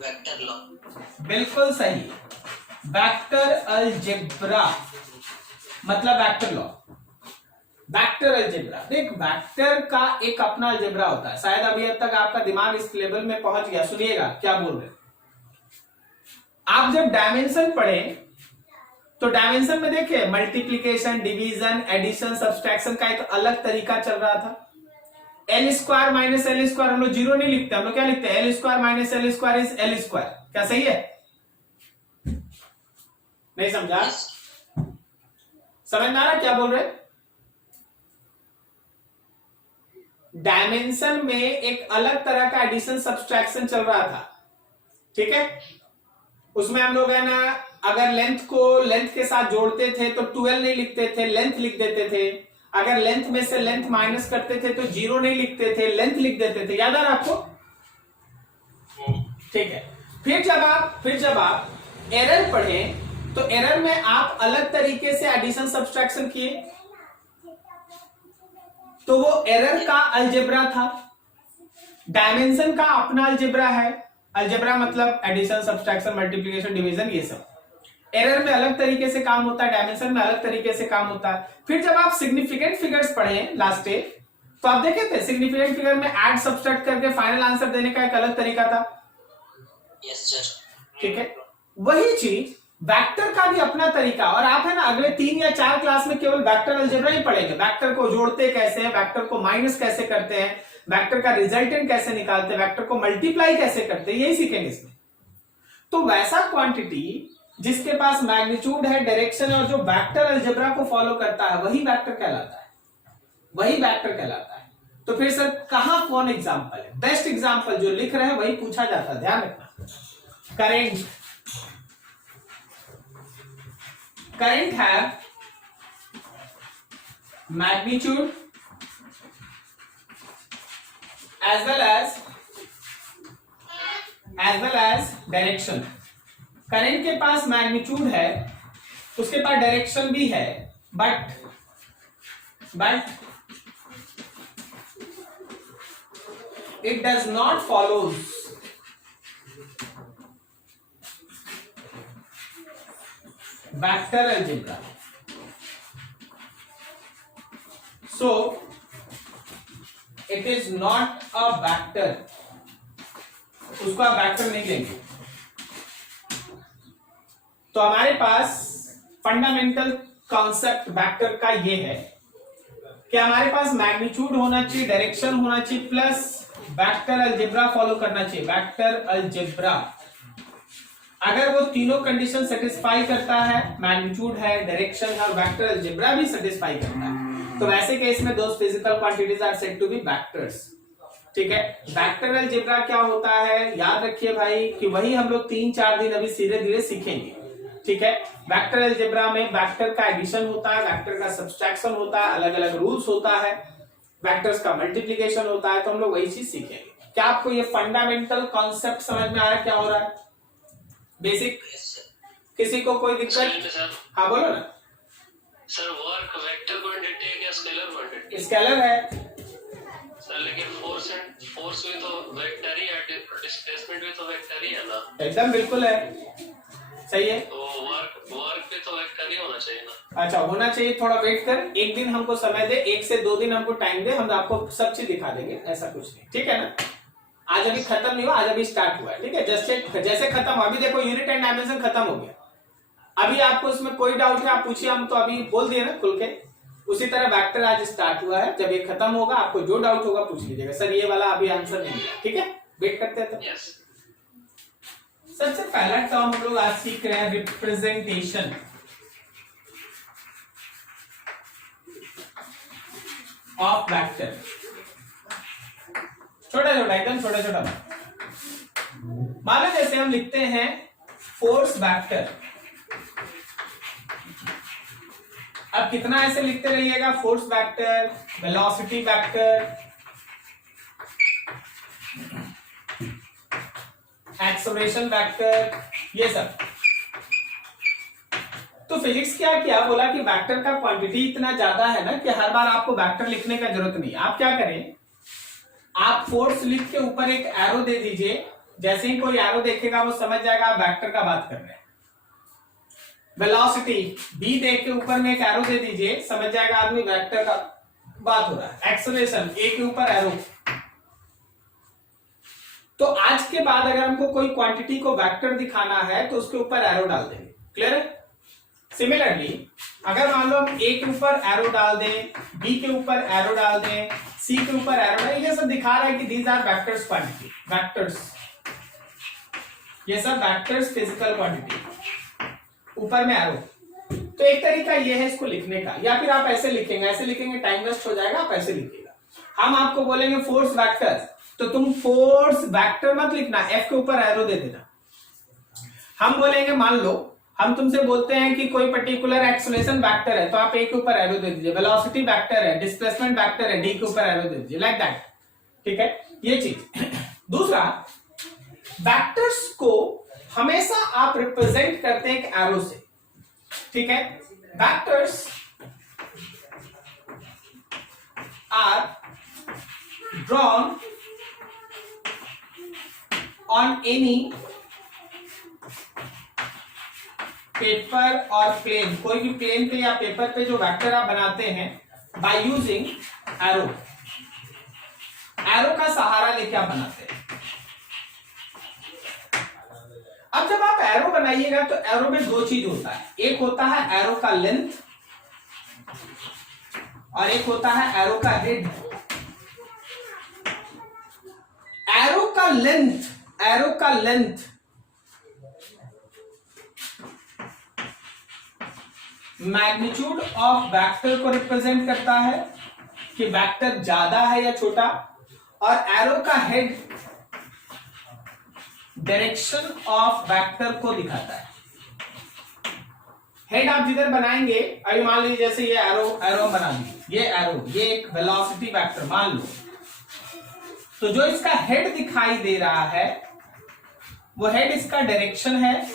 vector law. बिल्कुल सही, वेक्टर अलजेब्रा मतलब वेक्टर लॉ। वेक्टर अलजेब्रा, देख वेक्टर का एक अपना अलजेब्रा होता है, शायद अभी अब तक आपका दिमाग इस लेवल में पहुंच गया। सुनिएगा क्या बोल रहे हैं आप। जब डायमेंशन पढ़े तो डायमेंशन में देखिए मल्टीप्लीकेशन, डिवीजन, एडिशन, सब्सट्रैक्शन का एक अलग तरीका चल रहा था। L square minus L square हम लोग जीरो नहीं लिखते, हम लोग क्या लिखते हैं? L square minus L square is L square. क्या सही है? नहीं समझा? समझ में आ रहा क्या बोल रहे? डायमेंशन में एक अलग तरह का एडिशन सब्सट्रैक्शन चल रहा था, ठीक है? उसमें हम लोग है ना, अगर लेंथ को लेंथ के साथ जोड़ते थे तो 12 नहीं लिखते थे, लेंथ लिख देते थे। अगर लेंथ में से लेंथ माइनस करते थे तो 0 नहीं लिखते थे, लेंथ लिख देते थे। याद आ रहा आपको? ठीक है। फिर जब आप एरर पढ़े तो एरर में आप अलग तरीके से एडिशन सब्सट्रैक्शन किए, तो वो एरर का अलजेब्रा था। डायमेंशन का अपना अलजेब्रा है। अलजेब्रा मतलब एडिशन, सब्सट्रैक्शन, मल्टीप्लिकेशन, डिवीजन, ये सब। एरर में अलग तरीके से काम होता है, डायमेंशन में अलग तरीके से काम होता है। फिर जब आप सिग्निफिकेंट फिगर्स पढ़े लास्ट डे, तो आप देखे थे सिग्निफिकेंट फिगर में ऐड सब्सट्रैक्ट करके फाइनल आंसर देने का एक अलग तरीका था। Yes sir. ठीक है, वही चीज वेक्टर का भी अपना तरीका। और आप है ना अगले 3 या 4 क्लास में केवल वेक्टर अलजेब्रा ही पढ़ेंगे। वेक्टर को जोड़ते कैसे हैं, वेक्टर को माइनस कैसे करते हैं, वेक्टर का रिजल्टेंट कैसे निकालते हैं, वेक्टर को मल्टीप्लाई कैसे करते हैं, यही सीखेंगे इसमें। तो वैसा क्वांटिटी जिसके पास मैग्नीट्यूड है, डायरेक्शन और जो वेक्टर अलजेब्रा को फॉलो करता है, वही वेक्टर कहलाता है, वही वेक्टर कहलाता है। तो फिर सर कहां कौन एग्जांपल है? बेस्ट एग्जांपल जो लिख रहे हैं वही पूछा जाता है, ध्यान रखना। करंट है magnitude as well as direction. Current के पास मैग्नीट्यूड है, उसके पास डायरेक्शन भी है, but it does not follows vector algebra. So it is not a vector, उसको आप वेक्टर नहीं लेंगे। तो हमारे पास फंडामेंटल कॉन्सेप्ट वेक्टर का ये है कि हमारे पास मैग्नीट्यूड होना चाहिए, डायरेक्शन होना चाहिए, प्लस वेक्टर अलजेब्रा फॉलो करना चाहिए। वेक्टर अलजेब्रा अगर वो तीनों कंडीशन सेटिस्फाई करता है, मैग्नीट्यूड है, डायरेक्शन है और वेक्टर अलजेब्रा भी सेटिस्फाई करता है, तो वैसे केस में those physical quantities are said to be vectors. ठीक है, वेक्टर अलजेब्रा क्या होता है याद रखिए भाई कि वही हम लोग 3-4 दिन अभी धीरे धीरे सीखेंगे। ठीक है, वेक्टर अलजेब्रा में वेक्टर का एडिशन होता है, वेक्टर का सब्सट्रैक्शन होता है, अलग अलग रूल्स होता है, वेक्टर्स का मल्टीप्लिकेशन होता है, तो हम लोग वही चीज सीखेंगे। क्या आपको ये फंडामेंटल कॉन्सेप्ट समझ में आ रहा है क्या हो रहा है? बेसिक किसी को कोई दिक्कत? हाँ बोलो ना सर। वर्क वेक्टर क्वांटिटी है क्या स्केलर क्वांटिटी? स्केलर है सर, लेकिन फोर्स भी तो वेक्टर ही है, डिस्प्लेसमेंट भी तो वेक्टर ही है ना? एकदम बिल्कुल है, सही है। तो वर्क भी तो वेक्टर ही होना चाहिए ना? अच्छा होना चाहिए, थोड़ा वेट कर, एक दिन हमको समय दे, 1 से 2 दिन हमको टाइम दे, हम आपको सब चीज दिखा देंगे, ऐसा कुछ नहीं। ठीक है ना, आज अभी खत्म नहीं हुआ, आज अभी स्टार्ट हुआ है। ठीक है, जैसे खत्म हुआ, अभी देखो यूनिट एंड डायमेंशन खत्म हो गया। अभी आपको इसमें कोई डाउट है आप पूछिए, हम तो अभी बोल दिए ना खुल के। उसी तरह वेक्टर आज स्टार्ट हुआ है, जब ये खत्म होगा आपको जो डाउट होगा पूछ लीजिएगा। सर ये वाला अभी आंसर नहीं मिला, ठीक है, वेट करते हैं तो। यस। सबसे पहला टर्म हम लोग आज सीख रहे हैं रिप्रेजेंटेशन ऑफ वेक्टर। छोटा छोटा एकदम छोटा छोटा। मान लो जैसे हम लिखते हैं फोर्स वेक्टर। अब कितना ऐसे लिखते रहिएगा, force vector, velocity vector, acceleration vector, ये सब। तो फिजिक्स क्या किया, बोला कि वेक्टर का क्वांटिटी इतना ज्यादा है ना कि हर बार आपको वेक्टर लिखने का जरूरत नहीं। आप क्या करें, आप फोर्स लिख के ऊपर एक एरो दे दीजिए। जैसे ही कोई एरो देखेगा वो समझ जाएगा आप वेक्टर का बात कर रहे हैं। वेलोसिटी बी देख के ऊपर में एक एरो दे दीजिए, समझ जाएगा आदमी वेक्टर का बात हो रहा है। एक्सेलरेशन ए के ऊपर एरो। तो आज के बाद अगर हमको कोई क्वांटिटी को वेक्टर दिखाना है तो उसके ऊपर एरो डाल देंगे। क्लियर है? सिमिलरली अगर मान लो हम ए के ऊपर एरो डाल दें, बी के ऊपर एरो डाल दें, सी के ऊपर एरो डाल, ये सब दिखा रहा है कि these are vectors quantity. Vectors, ये सब वेक्टर्स फिजिकल क्वांटिटी, ऊपर में एरो। तो एक तरीका ये है इसको लिखने का, या फिर आप ऐसे लिखेंगे, ऐसे लिखेंगे टाइम वेस्ट हो जाएगा, आप ऐसे लिखिएगा। हम आपको बोलेंगे फोर्स वेक्टर, तो तुम फोर्स वेक्टर मत लिखना, एफ के ऊपर एरो दे देना। हम बोलेंगे, मान लो हम तुमसे बोलते हैं कि कोई पर्टिकुलर एक्सेलरेशन वेक्टर है, तो आप ए के ऊपर एरो दे दीजिए। वेलोसिटी वेक्टर है, डिस्प्लेसमेंट वेक्टर है, डी के ऊपर एरो दे दीजिए, लाइक दैट। ठीक है, ये चीज। दूसरा, वेक्टर्स को हमेशा आप रिप्रेजेंट करते हैं एक एरो से। ठीक है, vectors are drawn on any paper और प्लेन, कोई भी प्लेन पे या पेपर पे जो वेक्टर आप बनाते हैं बाय यूजिंग एरो। एरो का सहारा लेके आप बनाते हैं। अब जब आप एरो बनाइएगा तो एरो में दो चीज होता है, एक होता है एरो का लेंथ और एक होता है एरो का हेड। एरो का लेंथ, एरो का लेंथ मैग्नीट्यूड ऑफ वेक्टर को रिप्रेजेंट करता है कि वेक्टर ज्यादा है या छोटा, और एरो का हेड डायरेक्शन ऑफ वेक्टर को दिखाता है। हेड आप जिधर बनाएंगे, अभी मान लीजिए जैसे ये एरो बना दी, ये एरो, ये एक वेलोसिटी वेक्टर मान लो, तो जो इसका हेड दिखाई दे रहा है वो हेड इसका डायरेक्शन है।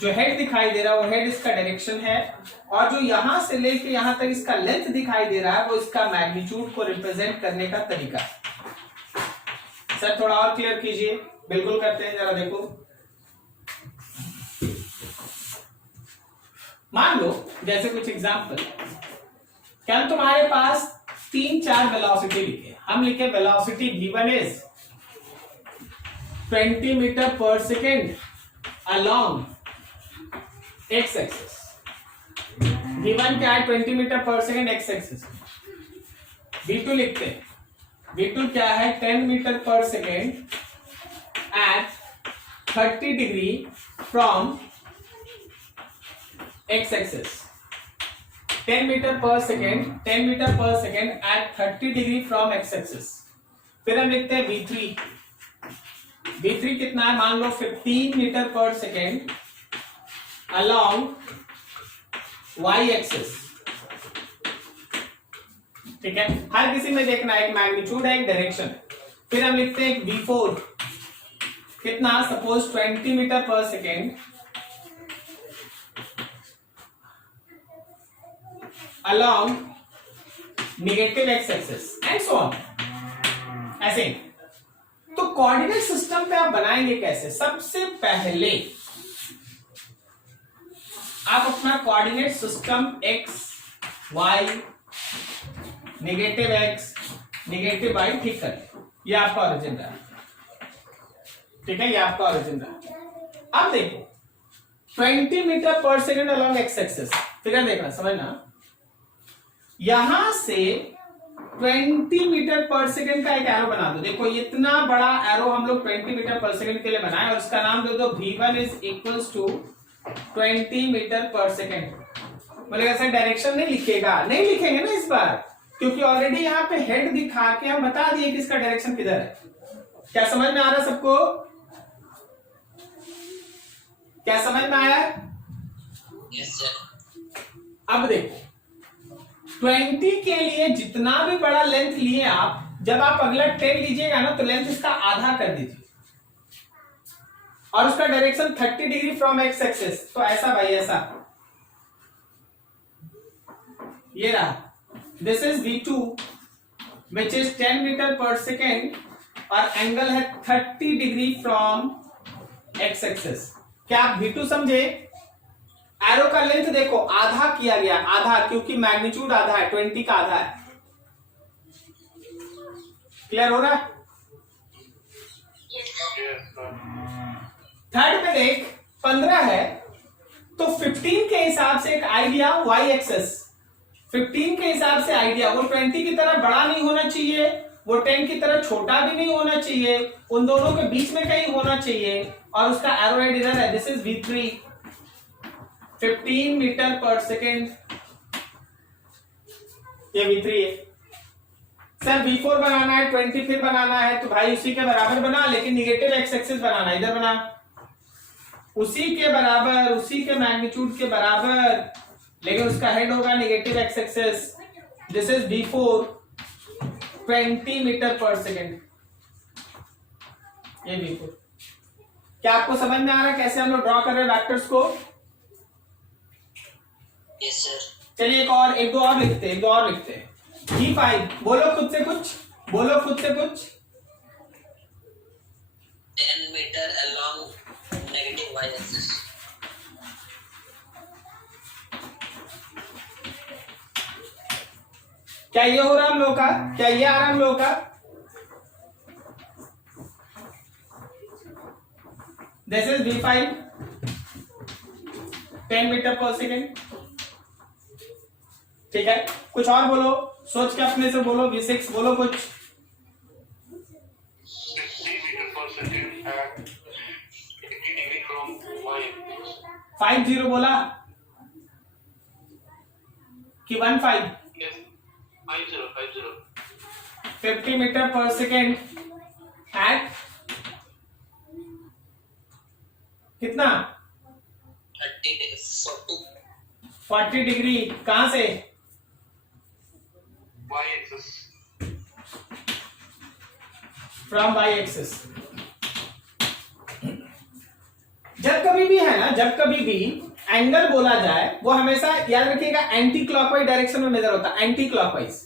जो हेड दिखाई दे रहा है वो हेड इसका डायरेक्शन है, और जो यहां से लेके यहां तक इसका लेंथ दिखाई दे रहा है वो इसका मैग्नीट्यूड को रिप्रेजेंट करने का तरीका। सर थोड़ा और क्लियर कीजिए। बिल्कुल करते हैं, जरा देखो। मान लो जैसे कुछ एग्जांपल, क्या तुम्हारे पास 3-4 वेलोसिटी लिखे। हम लिखे velocity v1 is 20 metre per second along x axis. v1 क्या है, 20 metre per second x axis. v2 लिखते हैं, v2 क्या है, 10 metre per second at 30 degree from x axis. 10 metre per second, 10 metre per second at 30 degree from x axis. फिर हम लिखते हैं v3। v3 कितना है, मान लो 15 metre per second along y axis. ठीक है, हर किसी में देखना है, एक मैग्नीट्यूड है, एक डायरेक्शन। फिर हम लिखते हैं v4 कितना, suppose 20 metre per second along negative x axis and so on। ऐसे तो कोऑर्डिनेट सिस्टम पे आप बनाएंगे कैसे। सबसे पहले आप अपना coordinate system x y negative x negative y ठीक करें। ये आपका ओरिजिन रहा, ठीक है, ये आपका ओरिजिन रहा। अब देखो 20 metre per second along x axis, figure देखना, समझना। यहां से 20 मीटर पर सेकंड का एक एरो बना दो। देखो इतना बड़ा एरो हम लोग 20 मीटर पर सेकंड के लिए बनाए और इसका नाम दे दो v1 is equals to 20 metre per second. मतलब ऐसा डायरेक्शन नहीं लिखेगा, नहीं लिखेंगे ना इस बार, क्योंकि ऑलरेडी यहाँ पे हेड दिखा के हम बता दिए कि इसका डायरेक्शन किधर है। क्या समझ में आ रहा है सबको? क्या समझ में आया? Yes sir. अब देखो 20 के लिए जितना भी बड़ा लेंथ लिए आप, जब आप अगला 10 लीजिएगा ना तो लेंथ इसका आधा कर दीजिए और उसका direction 30 degree from x axis. तो ऐसा भाई ऐसा, ये रहा, this is v2 which is 10 metre per second और एंगल है 30 डिग्री फ्रॉम एक्स एक्सिस। क्या आप v2 समझे? एरो का लेंथ देखो आधा किया गया, आधा, क्योंकि मैग्नीट्यूड आधा है, 20 का आधा है। क्लियर हो रहा है? थर्ड में देख 15 है तो 15 के हिसाब से एक आइडिया y एक्सेस, 15 के हिसाब से आइडिया, वो 20 की तरह बड़ा नहीं होना चाहिए, वो 10 की तरह छोटा भी नहीं होना चाहिए, उन दोनों के बीच में कहीं होना चाहिए और उसका एरो हेड इधर है। This is v3 15 metre per second, ये v3 है। सर v4 बनाना है, 20 फिर बनाना है, तो भाई उसी के बराबर बना, लेकिन निगेटिव एक्स एक्सिस बनाना, इधर बना, उसी के बराबर, उसी के मैग्नीट्यूड के बराबर, लेकिन उसका हेड होगा negative x axis. This is v4 20 metre per second, ये v4। क्या आपको समझ में आ रहा है कैसे हम लोग ड्रॉ कर रहे हैं वेक्टर्स को? Yes sir. चलिए एक दो और लिखते हैं। v5 बोलो खुद से कुछ, बोलो खुद से कुछ। 10 metre along negative y axis। क्या ये हो रहा हम लोग का? क्या ये आ रहा हम लोग का? This is v5 10 metre per second. ठीक है, कुछ और बोलो, सोच के अपने से बोलो। v6 बोलो कुछ। 60 meter per second at 80 degree from y axis। 50 बोला कि 15? Yes, 50. 50 metre per second eight कितना? 40 डिग्री। कहां से? Y axis। From y axis. जब कभी भी है ना, जब कभी भी एंगल बोला जाए वो हमेशा याद रखिएगा एंटी क्लॉकवाइज डायरेक्शन में मेजर होता है, एंटी क्लॉकवाइज।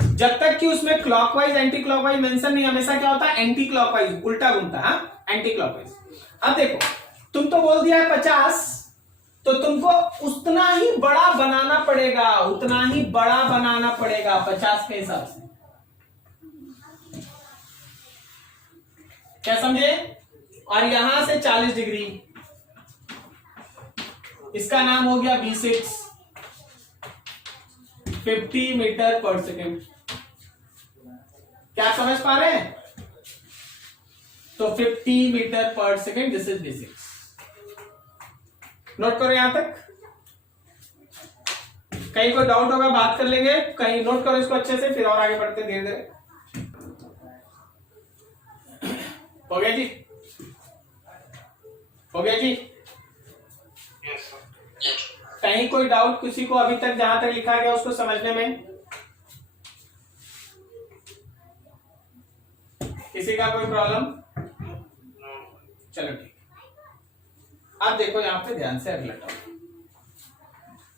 जब तक कि उसमें क्लॉकवाइज एंटी क्लॉकवाइज मेंशन नहीं, हमेशा क्या होता है? एंटी क्लॉकवाइज, उल्टा घूमता है, एंटी क्लॉकवाइज। अब देखो तुम तो बोल दिया है 50, तो तुमको उतना ही बड़ा बनाना पड़ेगा, उतना ही बड़ा बनाना पड़ेगा 50 के हिसाब से। क्या समझे? और यहां से 40 डिग्री, इसका नाम हो गया v6 50 मीटर पर सेकेंड। क्या समझ पा रहे हैं? तो 50 metre per second, this is v6। Note करो यहां तक। कहीं कोई डाउट होगा बात कर लेंगे, कहीं नोट करो इसको अच्छे से, फिर और आगे बढ़ते धीरे धीरे। हो गया जी? हो गया जी? Yes, sir। कहीं कोई डाउट किसी को अभी तक जहां तक लिखा गया उसको समझने में? किसी का कोई प्रॉब्लम? No। चलो ठीक। अब देखो यहां पे ध्यान से अगला टॉपिक।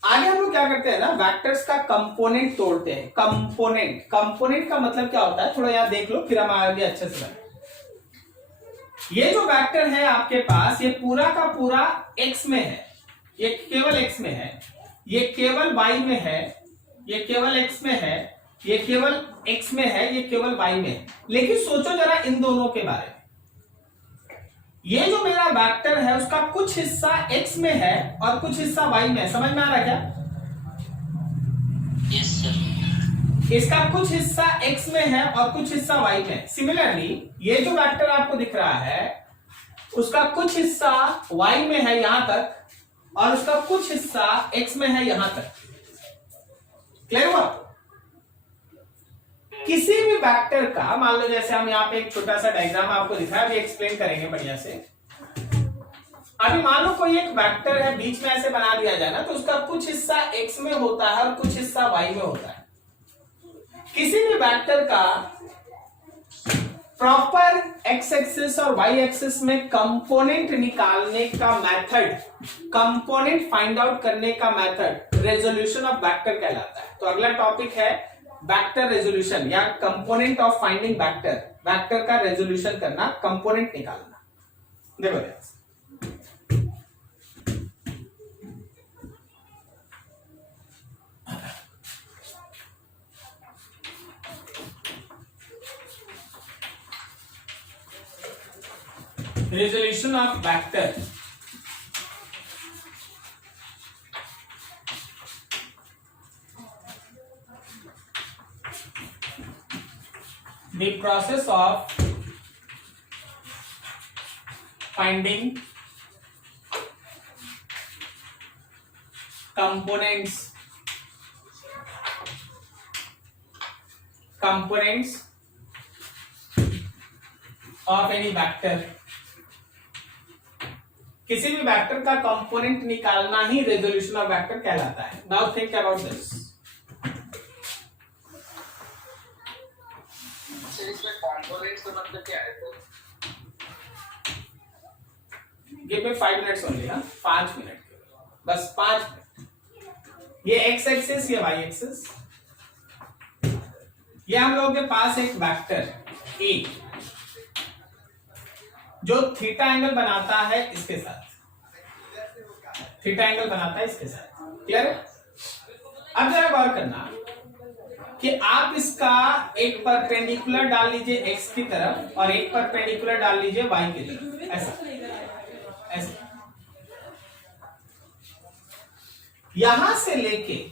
आगे हम लोग क्या करते हैं ना, वेक्टर्स का कंपोनेंट तोड़ते हैं। कंपोनेंट का मतलब क्या होता है, थोड़ा यहां देख लो, फिर हम आगे अच्छे से। ये जो वेक्टर है आपके पास, ये पूरा का पूरा x में है, ये केवल x में है, ये केवल y में है, ये केवल x में है, ये केवल x में है, ये केवल y में है। लेकिन सोचो जरा इन दोनों के बारे में। ये जो मेरा वेक्टर है उसका कुछ हिस्सा x में है और कुछ हिस्सा y में है। समझ में आ रहा है क्या? Yes sir. इसका कुछ हिस्सा x में है और कुछ हिस्सा y में है। सिमिलरली ये जो वेक्टर आपको दिख रहा है उसका कुछ हिस्सा y में है यहां तक और उसका कुछ हिस्सा x में है यहां तक। क्लियर हुआ? किसी भी वेक्टर का मान लो जैसे हम यहाँ पे एक छोटा सा डायग्राम आपको दिखाया, अभी एक्सप्लेन करेंगे बढ़िया से। अभी मान लो कोई एक वेक्टर है, बीच में ऐसे बना दिया जाए ना, तो उसका कुछ हिस्सा x में होता है और कुछ हिस्सा y में होता है। किसी भी वेक्टर का प्रॉपर x एक्सिस और y एक्सिस में कंपोनेंट निकालने का मेथड, कंपोनेंट फाइंड आउट करने का मेथड रेजोल्यूशन ऑफ वेक्टर कहलाता है। तो अगला टॉपिक है वेक्टर रेजोल्यूशन या component of finding vector. Vector का रेजोल्यूशन करना, कंपोनेंट निकालना। देखो resolution of vector. The process of finding components of any vector। किसी भी वेक्टर का कंपोनेंट निकालना ही रेजोल्यूशन ऑफ वेक्टर कहलाता है। Now think about this. इसमें कंपोनेंट्स का मतलब क्या है? तो give me 5 minutes only. 5 minute, बस 5 मिनट। ये एक्स एक्सिस, ये वाई एक्सिस, ये हम लोगों के पास एक वेक्टर ए जो थीटा एंगल बनाता है इसके साथ, थीटा एंगल बनाता है इसके साथ। क्लियर? अब जरा गौर करना कि आप इसका एक परपेंडिकुलर डाल लीजिए एक्स की तरफ और एक परपेंडिकुलर डाल लीजिए वाई की तरफ, ऐसा ऐसा। यहां से लेके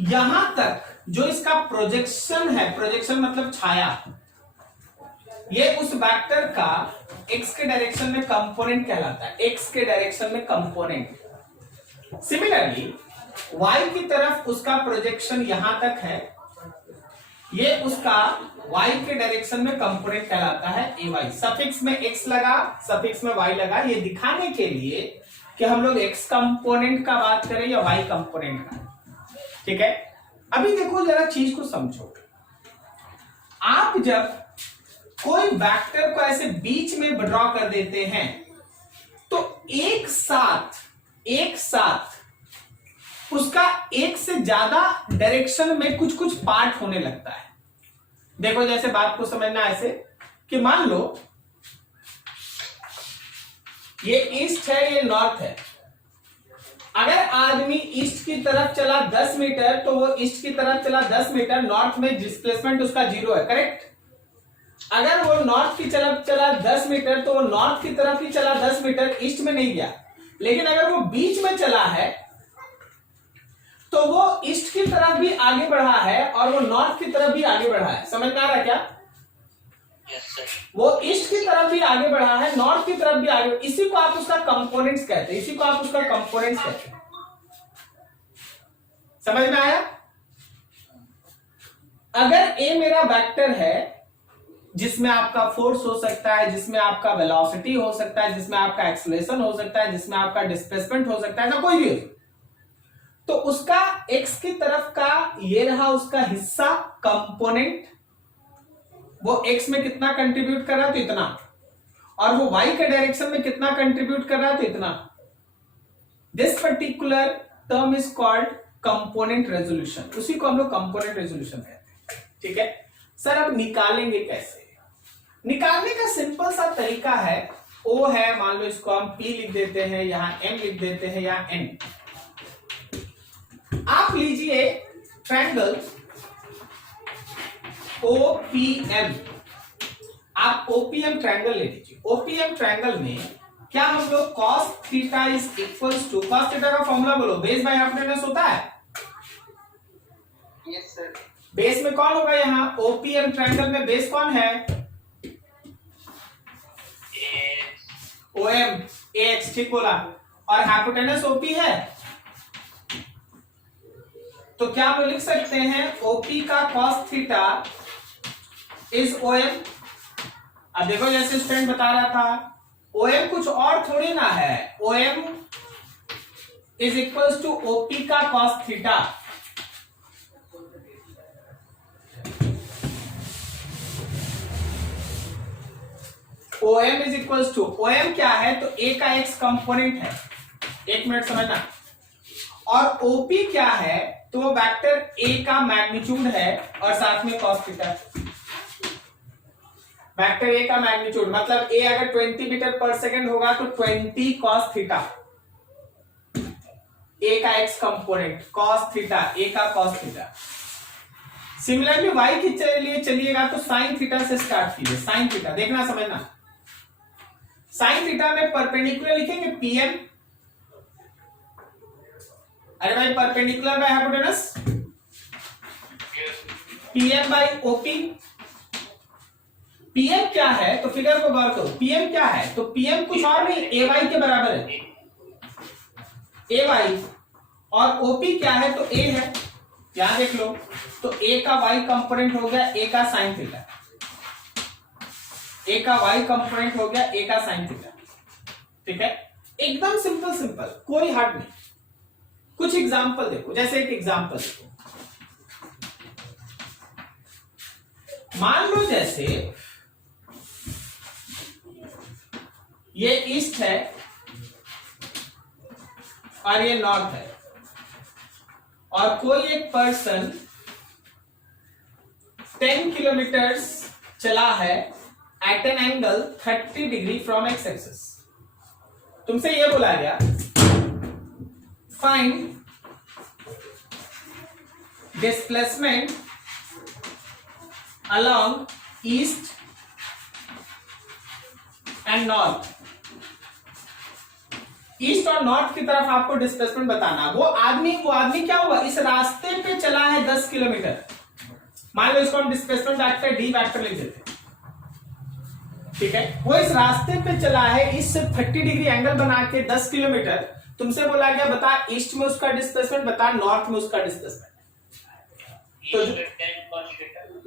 यहां तक जो इसका प्रोजेक्शन है, प्रोजेक्शन मतलब छाया, ये उस वेक्टर का एक्स के डायरेक्शन में कंपोनेंट कहलाता है। एक्स के डायरेक्शन में कंपोनेंट। सिमिलरली वाई की तरफ उसका प्रोजेक्शन यहां तक है, ये उसका वाई के डायरेक्शन में कंपोनेंट कहलाता है ए वाई। सफिक्स में एक्स लगा, सफिक्स में वाई लगा, ये दिखाने के लिए कि हम लोग एक्स कंपोनेंट का बात करें या वाई कंपोनेंट का। ठीक है? अभी देखो जरा चीज को समझो। आप जब कोई वेक्टर को ऐसे बीच में ड्रॉ कर देते हैं तो एक साथ उसका एक से ज्यादा डायरेक्शन में कुछ कुछ पार्ट होने लगता है। देखो जैसे बात को समझना ऐसे कि मान लो ये ईस्ट है, ये नॉर्थ है। अगर आदमी ईस्ट की तरफ चला 10 मीटर तो वो ईस्ट की तरफ चला 10 मीटर, नॉर्थ में डिस्प्लेसमेंट उसका 0 है। करेक्ट? अगर वो नॉर्थ की तरफ चला 10 मीटर तो वो नॉर्थ की तरफ ही चला 10 मीटर, ईस्ट में नहीं गया। लेकिन अगर वो बीच में चला है तो वो ईस्ट की तरफ भी आगे बढ़ा है और वो नॉर्थ की तरफ भी आगे बढ़ा है। समझ में आ रहा है क्या? Yes sir. वो ईस्ट की तरफ भी आगे बढ़ा है, नॉर्थ की तरफ भी आगे। इसी को आप उसका कंपोनेंट्स कहते हैं, इसी को आप उसका कंपोनेंट्स कहते हैं। समझ में आया? अगर ए मेरा वेक्टर है जिसमें आपका फोर्स हो सकता है, जिसमें आपका वेलोसिटी हो सकता है, जिसमें आपका एक्सेलरेशन हो सकता है, जिसमें आपका डिस्प्लेसमेंट हो सकता है, ऐसा कोई भी हो, तो उसका एक्स की तरफ का ये रहा उसका हिस्सा कंपोनेंट, वो एक्स में कितना कंट्रीब्यूट कर रहा है तो इतना, और वो वाई के डायरेक्शन में कितना कंट्रीब्यूट कर रहा है तो इतना। This particular term is called component resolution. उसी को हम लोग कंपोनेंट रेजोल्यूशन कहते हैं। ठीक है सर? अब निकालेंगे कैसे? निकालने का सिंपल सा तरीका है, ओ है, मान लो इसको हम P लिख देते हैं, यहां M लिख देते हैं, यहां N। आप लीजिए ट्रायंगल OPM, आप OPM ट्रायंगल ले लीजिए। OPM ट्रायंगल में क्या हम लोग cos theta is equals to, cos theta का फॉर्मूला बोलो, बेस बाय हाइपोटेनस होता है। Yes sir. बेस में कौन होगा यहाँ, ओपीएम ट्रायंगल में बेस कौन है, ओएम, एक्स, ठीक बोला, और हाइपोटेनस ओपी है। तो क्या हम लिख सकते हैं ओपी का cos थीटा इज ओएम। अब देखो जैसे स्टूडेंट बता रहा था, ओएम कुछ और थोड़ी ना है, OM is equals to OP का cos theta. OM is equals to, OM क्या है तो ए का एक्स कंपोनेंट है, एक मिनट समझना, और ओपी क्या है तो वो वेक्टर ए का मैग्नीट्यूड है और साथ में cos थीटा। वेक्टर ए का मैग्नीट्यूड मतलब ए अगर 20 मीटर पर सेकंड होगा तो 20 cos थीटा, ए का एक्स कंपोनेंट cos थीटा, ए का cos थीटा। सिमिलरली वाई के लिए चलिएगा तो sin थीटा से स्टार्ट कीजिए, sin थीटा देखना समझना, sin थीटा में परपेंडिकुलर लिखेंगे पीएम, अरे भाई perpendicular by hypotenuse, PM by OP. PM क्या है तो फिगर को गौर करो, पीएम क्या है तो पीएम कुछ और नहीं ए वाई के बराबर है, ए वाई, और ओपी क्या है तो ए है, यहां देख लो, तो ए का वाई कंपोनेंट हो गया ए का साइन थीटा, ए का वाई कंपोनेंट हो गया ए का साइन थीटा, ठीक है, एकदम सिंपल सिंपल, कोई हार्ड नहीं। कुछ एग्जांपल देखो, जैसे एक एग्जांपल देखो, मान लो जैसे ये ईस्ट है और ये नॉर्थ है, और कोई एक पर्सन 10 किलोमीटर चला है at an angle 30 degree from x axis. तुमसे ये बोला गया find displacement along east and north, east और नॉर्थ की तरफ आपको डिस्प्लेसमेंट बताना। वो आदमी क्या हुआ, इस रास्ते पे चला है 10 किलोमीटर, मान लो इसको हम डिस्प्लेसमेंट वेक्टर डी वेक्टर लिख देते हैं, ठीक है, वो इस रास्ते पे चला है, इससे 30 डिग्री एंगल बना के 10 किलोमीटर। तुमसे बोला गया बता ईस्ट में उसका डिस्प्लेसमेंट, बता नॉर्थ में उसका डिस्प्लेसमेंट। तो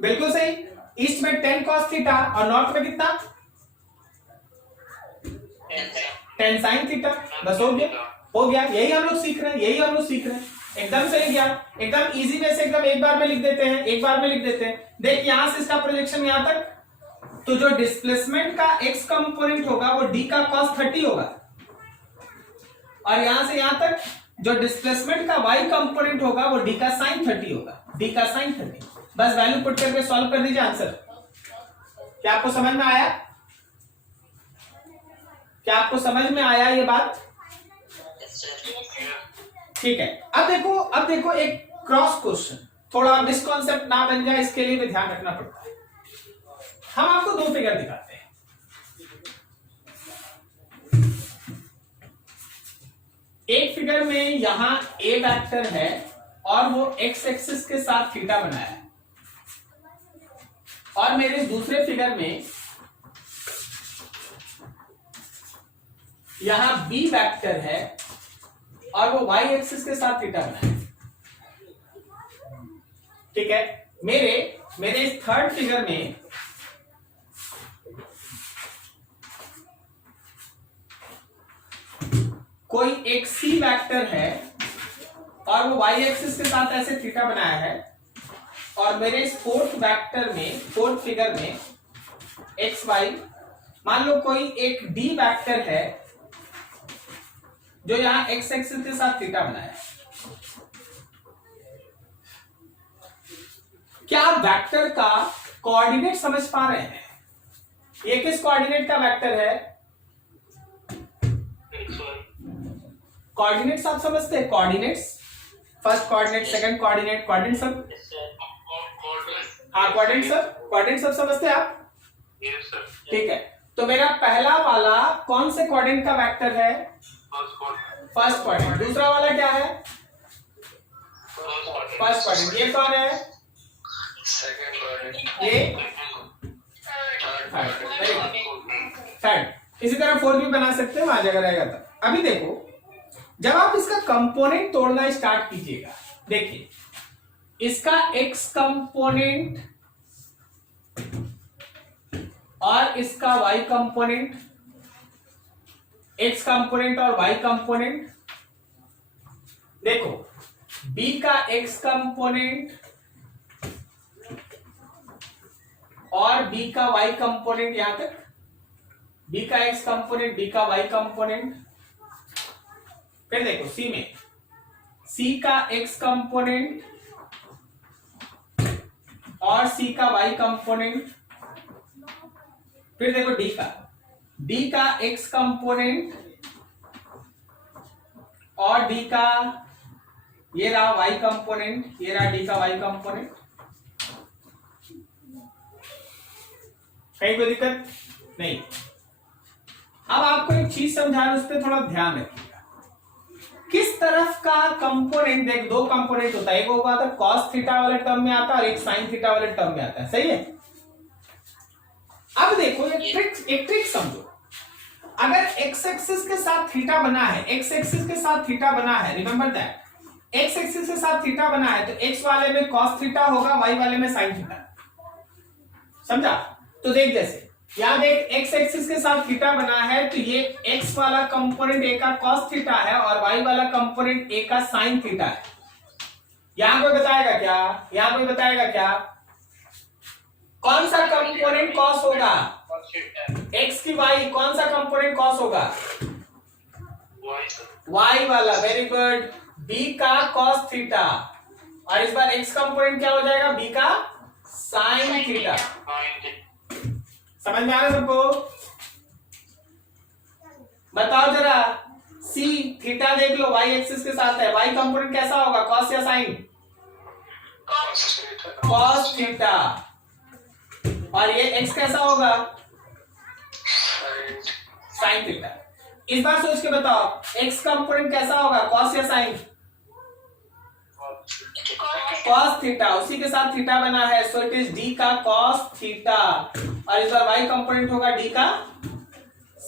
बिल्कुल सही, ईस्ट में 10 cos थीटा और नॉर्थ में कितना 10 sin थीटा, बस हो गया, यही हम लोग सीख रहे हैं, एकदम सही गया, एकदम इजी वे से, एकदम एक बार में लिख देते हैं, देख यहां से इसका प्रोजेक्शन यहां तक, तो जो डिस्प्लेसमेंट का x कंपोनेंट होगा वो d का cos 30 होगा, और यहां से यहां तक जो डिस्प्लेसमेंट का y कंपोनेंट होगा वो d का sin 30 होगा, d का sin 30। बस वैल्यू पुट करके सॉल्व कर दीजिए आंसर। क्या आपको समझ में आया, ये बात? ठीक है, अब देखो एक क्रॉस क्वेश्चन, थोड़ा मिसकॉन्सेप्ट ना बन जाए इसके लिए भी ध्यान रखना पड़ता है। हम आपको दो फिगर दिखाते हैं, एक फिगर में यहां ए वेक्टर है और वो एक्स एक्सिस के साथ थीटा बनाया है, और मेरे दूसरे फिगर में यहां बी वेक्टर है और वो वाई एक्सिस के साथ थीटा बनाया है, ठीक है। मेरे इस थर्ड फिगर में कोई एक सी वेक्टर है और वो वाई एक्सिस के साथ ऐसे थीटा बनाया है, और मेरे इस फोर्थ फिगर में एक्स वाई, मान लो कोई एक डी वेक्टर है जो यहां एक्स एक्सिस के साथ थीटा बनाया है। क्या आप वेक्टर का कोऑर्डिनेट समझ पा रहे हैं? ये किस कोऑर्डिनेट का वेक्टर है? कोऑर्डिनेट्स आप समझते हैं, coordinates, first coordinate, second coordinate, coordinate सब, हाँ कोऑर्डिनेट सब समझते हैं आप? ठीक है, तो मेरा पहला वाला कौन से क्वाड्रेंट का वेक्टर है? First quadrant. दूसरा वाला क्या है? First quadrant. ये कौन है? ये थर्ड। इसी तरह फोर्थ भी बना सकते हैं, वहां जगह रहेगा तो। अभी देखो, जब आप इसका कंपोनेंट तोड़ना स्टार्ट कीजिएगा, देखिए इसका x कंपोनेंट और इसका y कंपोनेंट, x कंपोनेंट और y कंपोनेंट। देखो b का x कंपोनेंट और b का y कंपोनेंट, यहां तक b का x कंपोनेंट, b का y कंपोनेंट। फिर देखो c में c का x कंपोनेंट और c का y कंपोनेंट। फिर देखो d का x कंपोनेंट और d का, ये रहा y कंपोनेंट, ये रहा d का y कंपोनेंट। कहीं कोई दिक्कत नहीं। अब आपको एक चीज समझा रहा हूं, उस पर थोड़ा ध्यान रखिएगा। किस तरफ का कंपोनेंट, देख दो कंपोनेंट होता है, एक होगा तो cos थीटा वाले टर्म में आता है और एक sin थीटा वाले टर्म में आता है, सही है। अब देखो एक ट्रिक समझो। अगर x एक्सिस के साथ थीटा बना है, x एक्सिस के साथ थीटा बना है, रिमेंबर दैट, x एक्सिस के साथ थीटा बना है तो x वाले में cos थीटा होगा, y वाले में sin थीटा। समझा? तो देख, जैसे यहां देख, x एक्सिस के साथ थीटा बना है तो ये x वाला कंपोनेंट a का cos थीटा है और y वाला कंपोनेंट a का sin थीटा है। यहां कोई बताएगा क्या? यहां कोई बताएगा क्या कौन सा कंपोनेंट cos होगा? x की y, कौन सा कंपोनेंट cos होगा? y वाला। Very good. b का cos थीटा और इस बार x कंपोनेंट क्या हो जाएगा? b का sin थीटा। समझ में आ रहा है सबको? बताओ जरा, c थीटा देख लो, y एक्सिस के साथ है, y कंपोनेंट कैसा होगा? cos या sin? cos theta. और ये x कैसा होगा? sin theta. इस बार सोच के बताओ, x कंपोनेंट कैसा होगा? cos या sin? cos theta. उसी के साथ थीटा बना है, सो इट इज d का cos थीटा और इस बार y कंपोनेंट होगा d का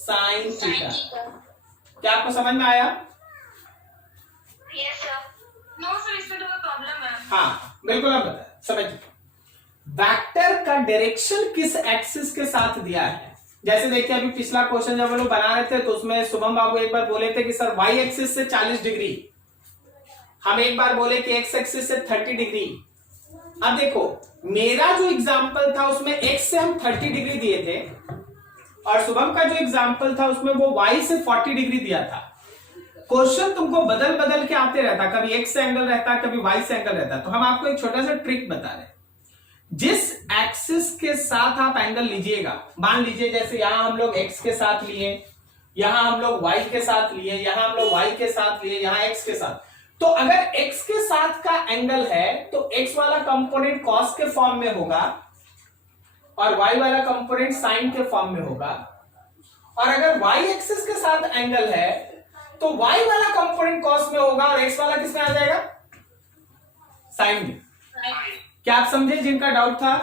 sin थीटा। क्या आपको समझ में आया? Yes sir. नो सर, इसमें तो कोई प्रॉब्लम है। हाँ बिल्कुल, आप बताए समझ। वेक्टर का डायरेक्शन किस एक्सिस के साथ दिया है? जैसे देखिए, अभी पिछला क्वेश्चन जब हम लोग बना रहे थे तो उसमें शुभम बाबू एक बार बोले थे कि सर y एक्सिस से 40 डिग्री, हम एक बार बोले कि x एक्सिस से 30 डिग्री। अब देखो, मेरा जो एग्जाम्पल था उसमें x से हम 30 डिग्री दिए थे और शुभम का जो एग्जाम्पल था उसमें वो y से 40 डिग्री दिया था। क्वेश्चन तुमको बदल बदल के आते रहता, कभी x से एंगल रहता, कभी y से एंगल रहता। तो हम आपको एक छोटा सा ट्रिक बता रहे हैं। जिस एक्सिस के साथ आप एंगल लीजिएगा, मान लीजिए जैसे यहां हम लोग x के साथ लिए, यहां हम लोग y के साथ लिए, यहां हम लोग y के साथ लिए, यहां x के साथ, तो अगर x के साथ का एंगल है तो x वाला कंपोनेंट cos के फॉर्म में होगा और y वाला कंपोनेंट sin के फॉर्म में होगा। और अगर y एक्सिस के साथ एंगल है तो y वाला कंपोनेंट cos में होगा और x वाला किसमें आ जाएगा? sin में। क्या आप समझे जिनका डाउट था?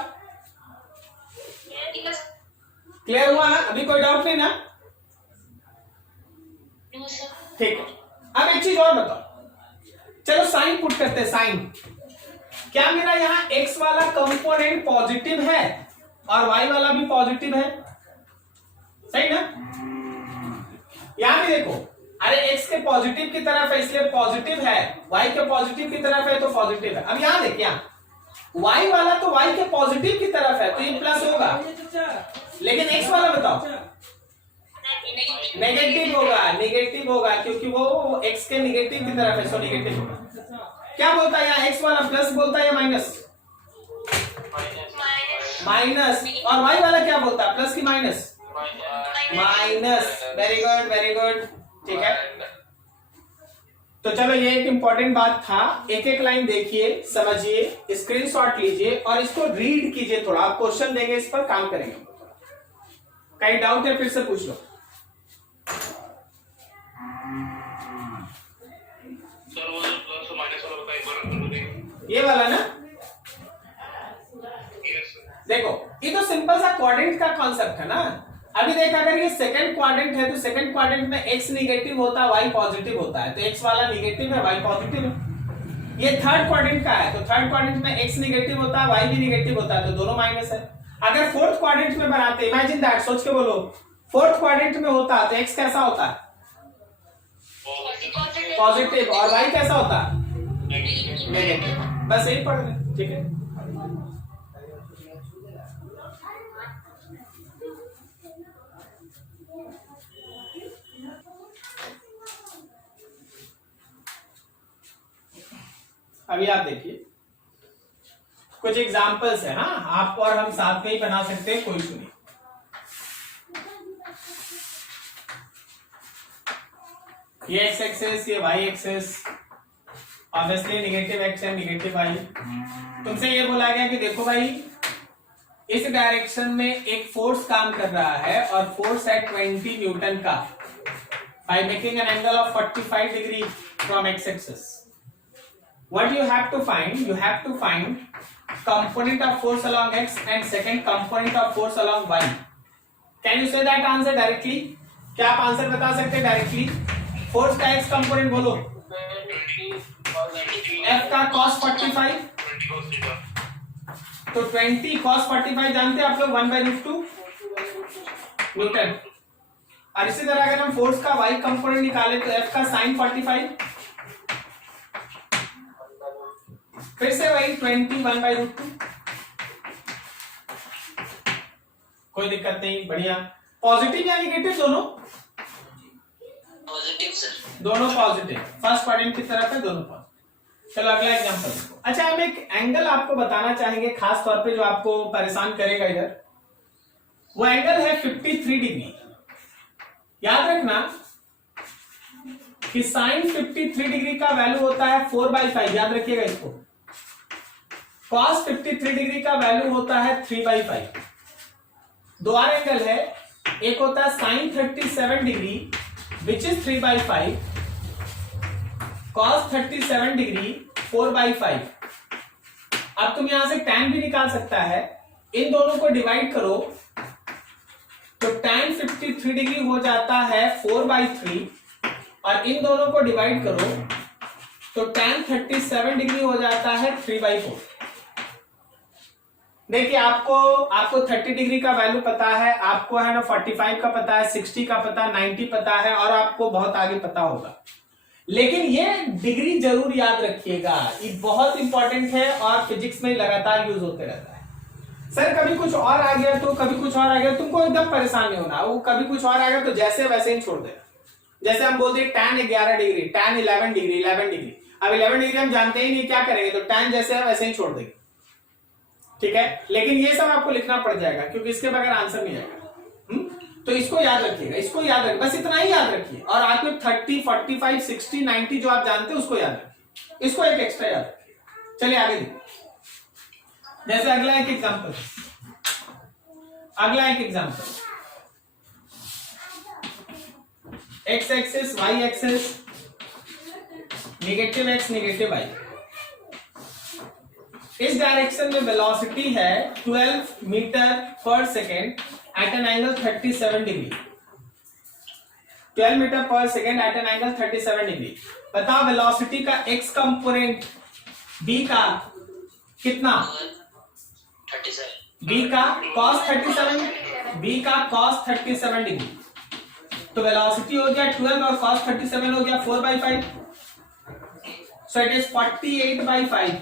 क्लियर हुआ ना? अभी कोई डाउट नहीं ना? No sir. ठीक है। अब एक चीज और बताओ, चलो साइन पुट करते हैं। साइन, क्या मेरा यहाँ x वाला कंपोनेंट पॉजिटिव है और y वाला भी पॉजिटिव है? सही ना? यहां भी देखो, अरे x के पॉजिटिव की तरफ है इसलिए पॉजिटिव है, y के पॉजिटिव की तरफ है तो पॉजिटिव है। अब यहां देखिए, y वाला तो y के पॉजिटिव की तरफ है तो ये प्लस होगा, लेकिन x वाला बताओ नेगेटिव होगा। नेगेटिव होगा क्योंकि वो x के नेगेटिव की तरफ है, सो नेगेटिव होगा। क्या बोलता है यहाँ? x वाला प्लस बोलता है या माइनस? माइनस। और y वाला क्या बोलता है? प्लस की minus? Minus. Very good, very good. ठीक है, तो चलो ये एक इंपॉर्टेंट बात था। एक एक लाइन देखिए, समझिए, स्क्रीनशॉट लीजिए और इसको रीड कीजिए। थोड़ा आप क्वेश्चन देंगे, इस पर काम करेंगे। कहीं डाउट है फिर से पूछ लो। सर वो जो प्लस और माइनस वाला बताइए, बार कर दो। ये वाला ना, यस सर। देखो ये तो सिंपल सा क्वाड्रेंट का कॉन्सेप्ट है ना। अभी देख अगर ये सेकंड क्वाड्रेंट है तो सेकंड क्वाड्रेंट में x निगेटिव होता है, y पॉजिटिव होता है, तो x वाला निगेटिव है, y पॉजिटिव है। ये थर्ड क्वाड्रेंट का है तो थर्ड क्वाड्रेंट में x निगेटिव होता है, y भी निगेटिव होता है, तो दोनों माइनस है। अगर फोर्थ क्वाड्रेंट में बनाते, इमेजिन दैट, सोच के बोलो, फोर्थ क्वाड्रेंट में होता तो x कैसा होता है? पॉजिटिव, और y कैसा होता है? नेगेटिव। बस यही पढ़ लें, ठीक है। अभी आप देखिए कुछ एग्जांपल्स है, हाँ आप और हम साथ में ही बना सकते हैं, कोई सुनिए। ये एक्स एक्सेस, ये y axis, obviously negative x and negative y. तुमसे ये बोला गया कि देखो भाई इस डायरेक्शन में एक फोर्स काम कर रहा है और फोर्स है 20 न्यूटन का, by making an angle of 45 degree from x axis. What you have to find? You have to find component of force along x and second component of force along y. Can you say that answer directly? क्या आप आंसर बता सकते हैं डायरेक्टली? फोर्स का x कंपोनेंट बोलो। f का cos 45, तो 20 cos 45 जानते हैं आप लोग, 1/√2 न्यूटन। और इसी तरह अगर हम फोर्स का y कंपोनेंट निकाले तो f का sin 45, फिर से वही 21/√2। कोई दिक्कत नहीं, बढ़िया। पॉजिटिव या नेगेटिव दोनों? Positive sir. दोनों पॉजिटिव, फर्स्ट क्वाड्रेंट की तरफ है, दोनों पॉजिटिव। चलो अगला एग्जांपल देखो। अच्छा हम एक एंगल आपको बताना चाहेंगे खास तौर पे जो आपको परेशान करेगा इधर, वो एंगल है 53 डिग्री। याद रखना कि साइन 53 डिग्री का वैल्यू होता है 4/5, याद रखिएगा इसको। cos 53 डिग्री का वैल्यू होता है 3/5। दो और एंगल है, एक होता है sin 37 degree which is 3/5, cos 37 degree 4/5। अब तुम यहां से tan भी निकाल सकता है, इन दोनों को डिवाइड करो तो tan 53 डिग्री हो जाता है 4/3, और इन दोनों को डिवाइड करो तो tan 37 डिग्री हो जाता है 3/4। देखिए आपको 30 डिग्री का वैल्यू पता है, आपको है ना 45 का पता है, 60 का पता है, 90 पता है, और आपको बहुत आगे पता होगा। लेकिन ये डिग्री जरूर याद रखिएगा, ये बहुत इंपॉर्टेंट है और फिजिक्स में लगातार यूज होते रहता है। सर कभी कुछ और आ गया तो कभी कुछ और आ गया, तुमको एकदम परेशान नहीं होना, वो कभी कुछ और आ गया तो जैसे वैसे ही छोड़ देना। जैसे हम बोलते हैं tan 11 degree, tan 11 degree, 11 degree. अब 11 डिग्री हम जानते ही नहीं, क्या करेंगे, तो tan जैसे है वैसे ही छोड़ देंगे, ठीक है। लेकिन ये सब आपको लिखना पड़ जाएगा क्योंकि इसके बगैर आंसर नहीं आएगा। तो इसको याद रखिएगा, इसको याद रखिए, बस इतना ही याद रखिए। और आपको 30, 45, 60, 90 जो आप जानते हैं उसको याद रखिए, इसको एक एक्स्ट्रा याद रखिए। चलिए आगे देखिए। जैसे अगला एक example, X axis, Y axis, negative X negative Y. इस डायरेक्शन में वेलोसिटी है 12 metre per second at an angle 37 degree. 12 metre per second at an angle 37 degree. बताओ वेलोसिटी का एक्स कंपोनेंट बी का कितना? 37। बी का cos 37 डिग्री। तो वेलोसिटी हो गया 12 और cos 37 हो गया 4/5, so it is 48/5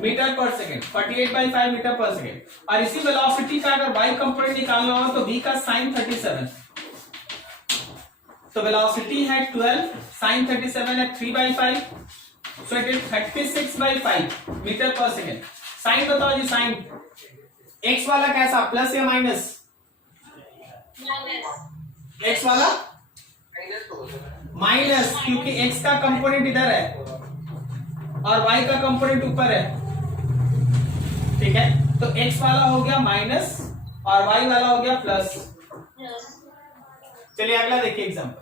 metre per second, 48/5 metre per second. और इसी वेलोसिटी का अगर y कंपोनेंट निकालना हो तो v का sin 37, तो वेलोसिटी है 12, sin 37 है 3/5, so it is 36/5 metre per second. Sign बताओ जी, साइन x वाला कैसा, प्लस या माइनस? x वाला माइनस, क्योंकि x का कंपोनेंट इधर है और y का कंपोनेंट ऊपर है, ठीक है। तो x वाला हो गया माइनस और y वाला हो गया प्लस। Yes. चलिए अगला देखिए एग्जांपल।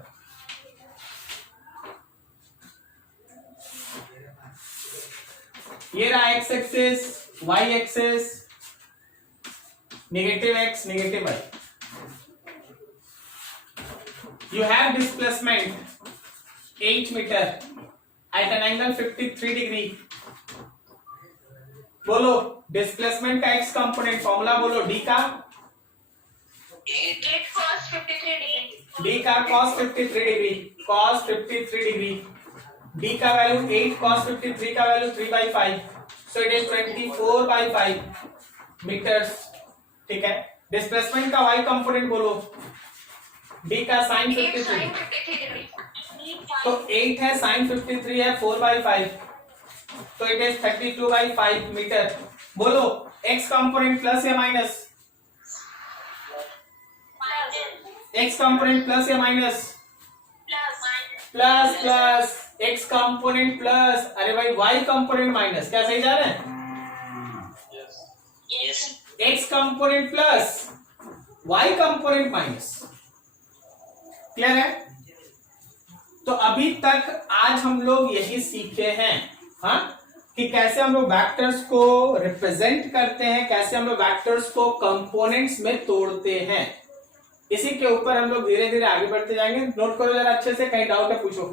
ये रहा x axis, y axis, negative x negative y। You have displacement 8 meter at an angle 53 degree। बोलो डिस्प्लेसमेंट का x कंपोनेंट फॉर्मूला बोलो, d का 8 cos 53 degree. d का cos 53 degree, cos 53 degree, d का वैल्यू 8, cos 53 का value 3/5, so it is 24/5 metres. ठीक है, डिस्प्लेसमेंट का y कंपोनेंट बोलो, d का sin 8 53, sin 53 degree. तो 8 है, sin 53 है, 4/5, तो इट इज 32/5 मीटर। बोलो x कंपोनेंट प्लस या माइनस, x कंपोनेंट प्लस या minus, plus plus, x component plus, अरे भाई y कंपोनेंट माइनस, क्या सही जा रहे हैं? Yes. x component plus y component minus. Clear है? तो अभी तक आज हम लोग यही सीखे हैं, हाँ, कि कैसे हम लोग वेक्टर्स को रिप्रेजेंट करते हैं, कैसे हम लोग वेक्टर्स को कंपोनेंट्स में तोड़ते हैं। इसी के ऊपर हम लोग धीरे धीरे आगे बढ़ते जाएंगे। नोट करो जरा अच्छे से, कहीं डाउट है पूछो।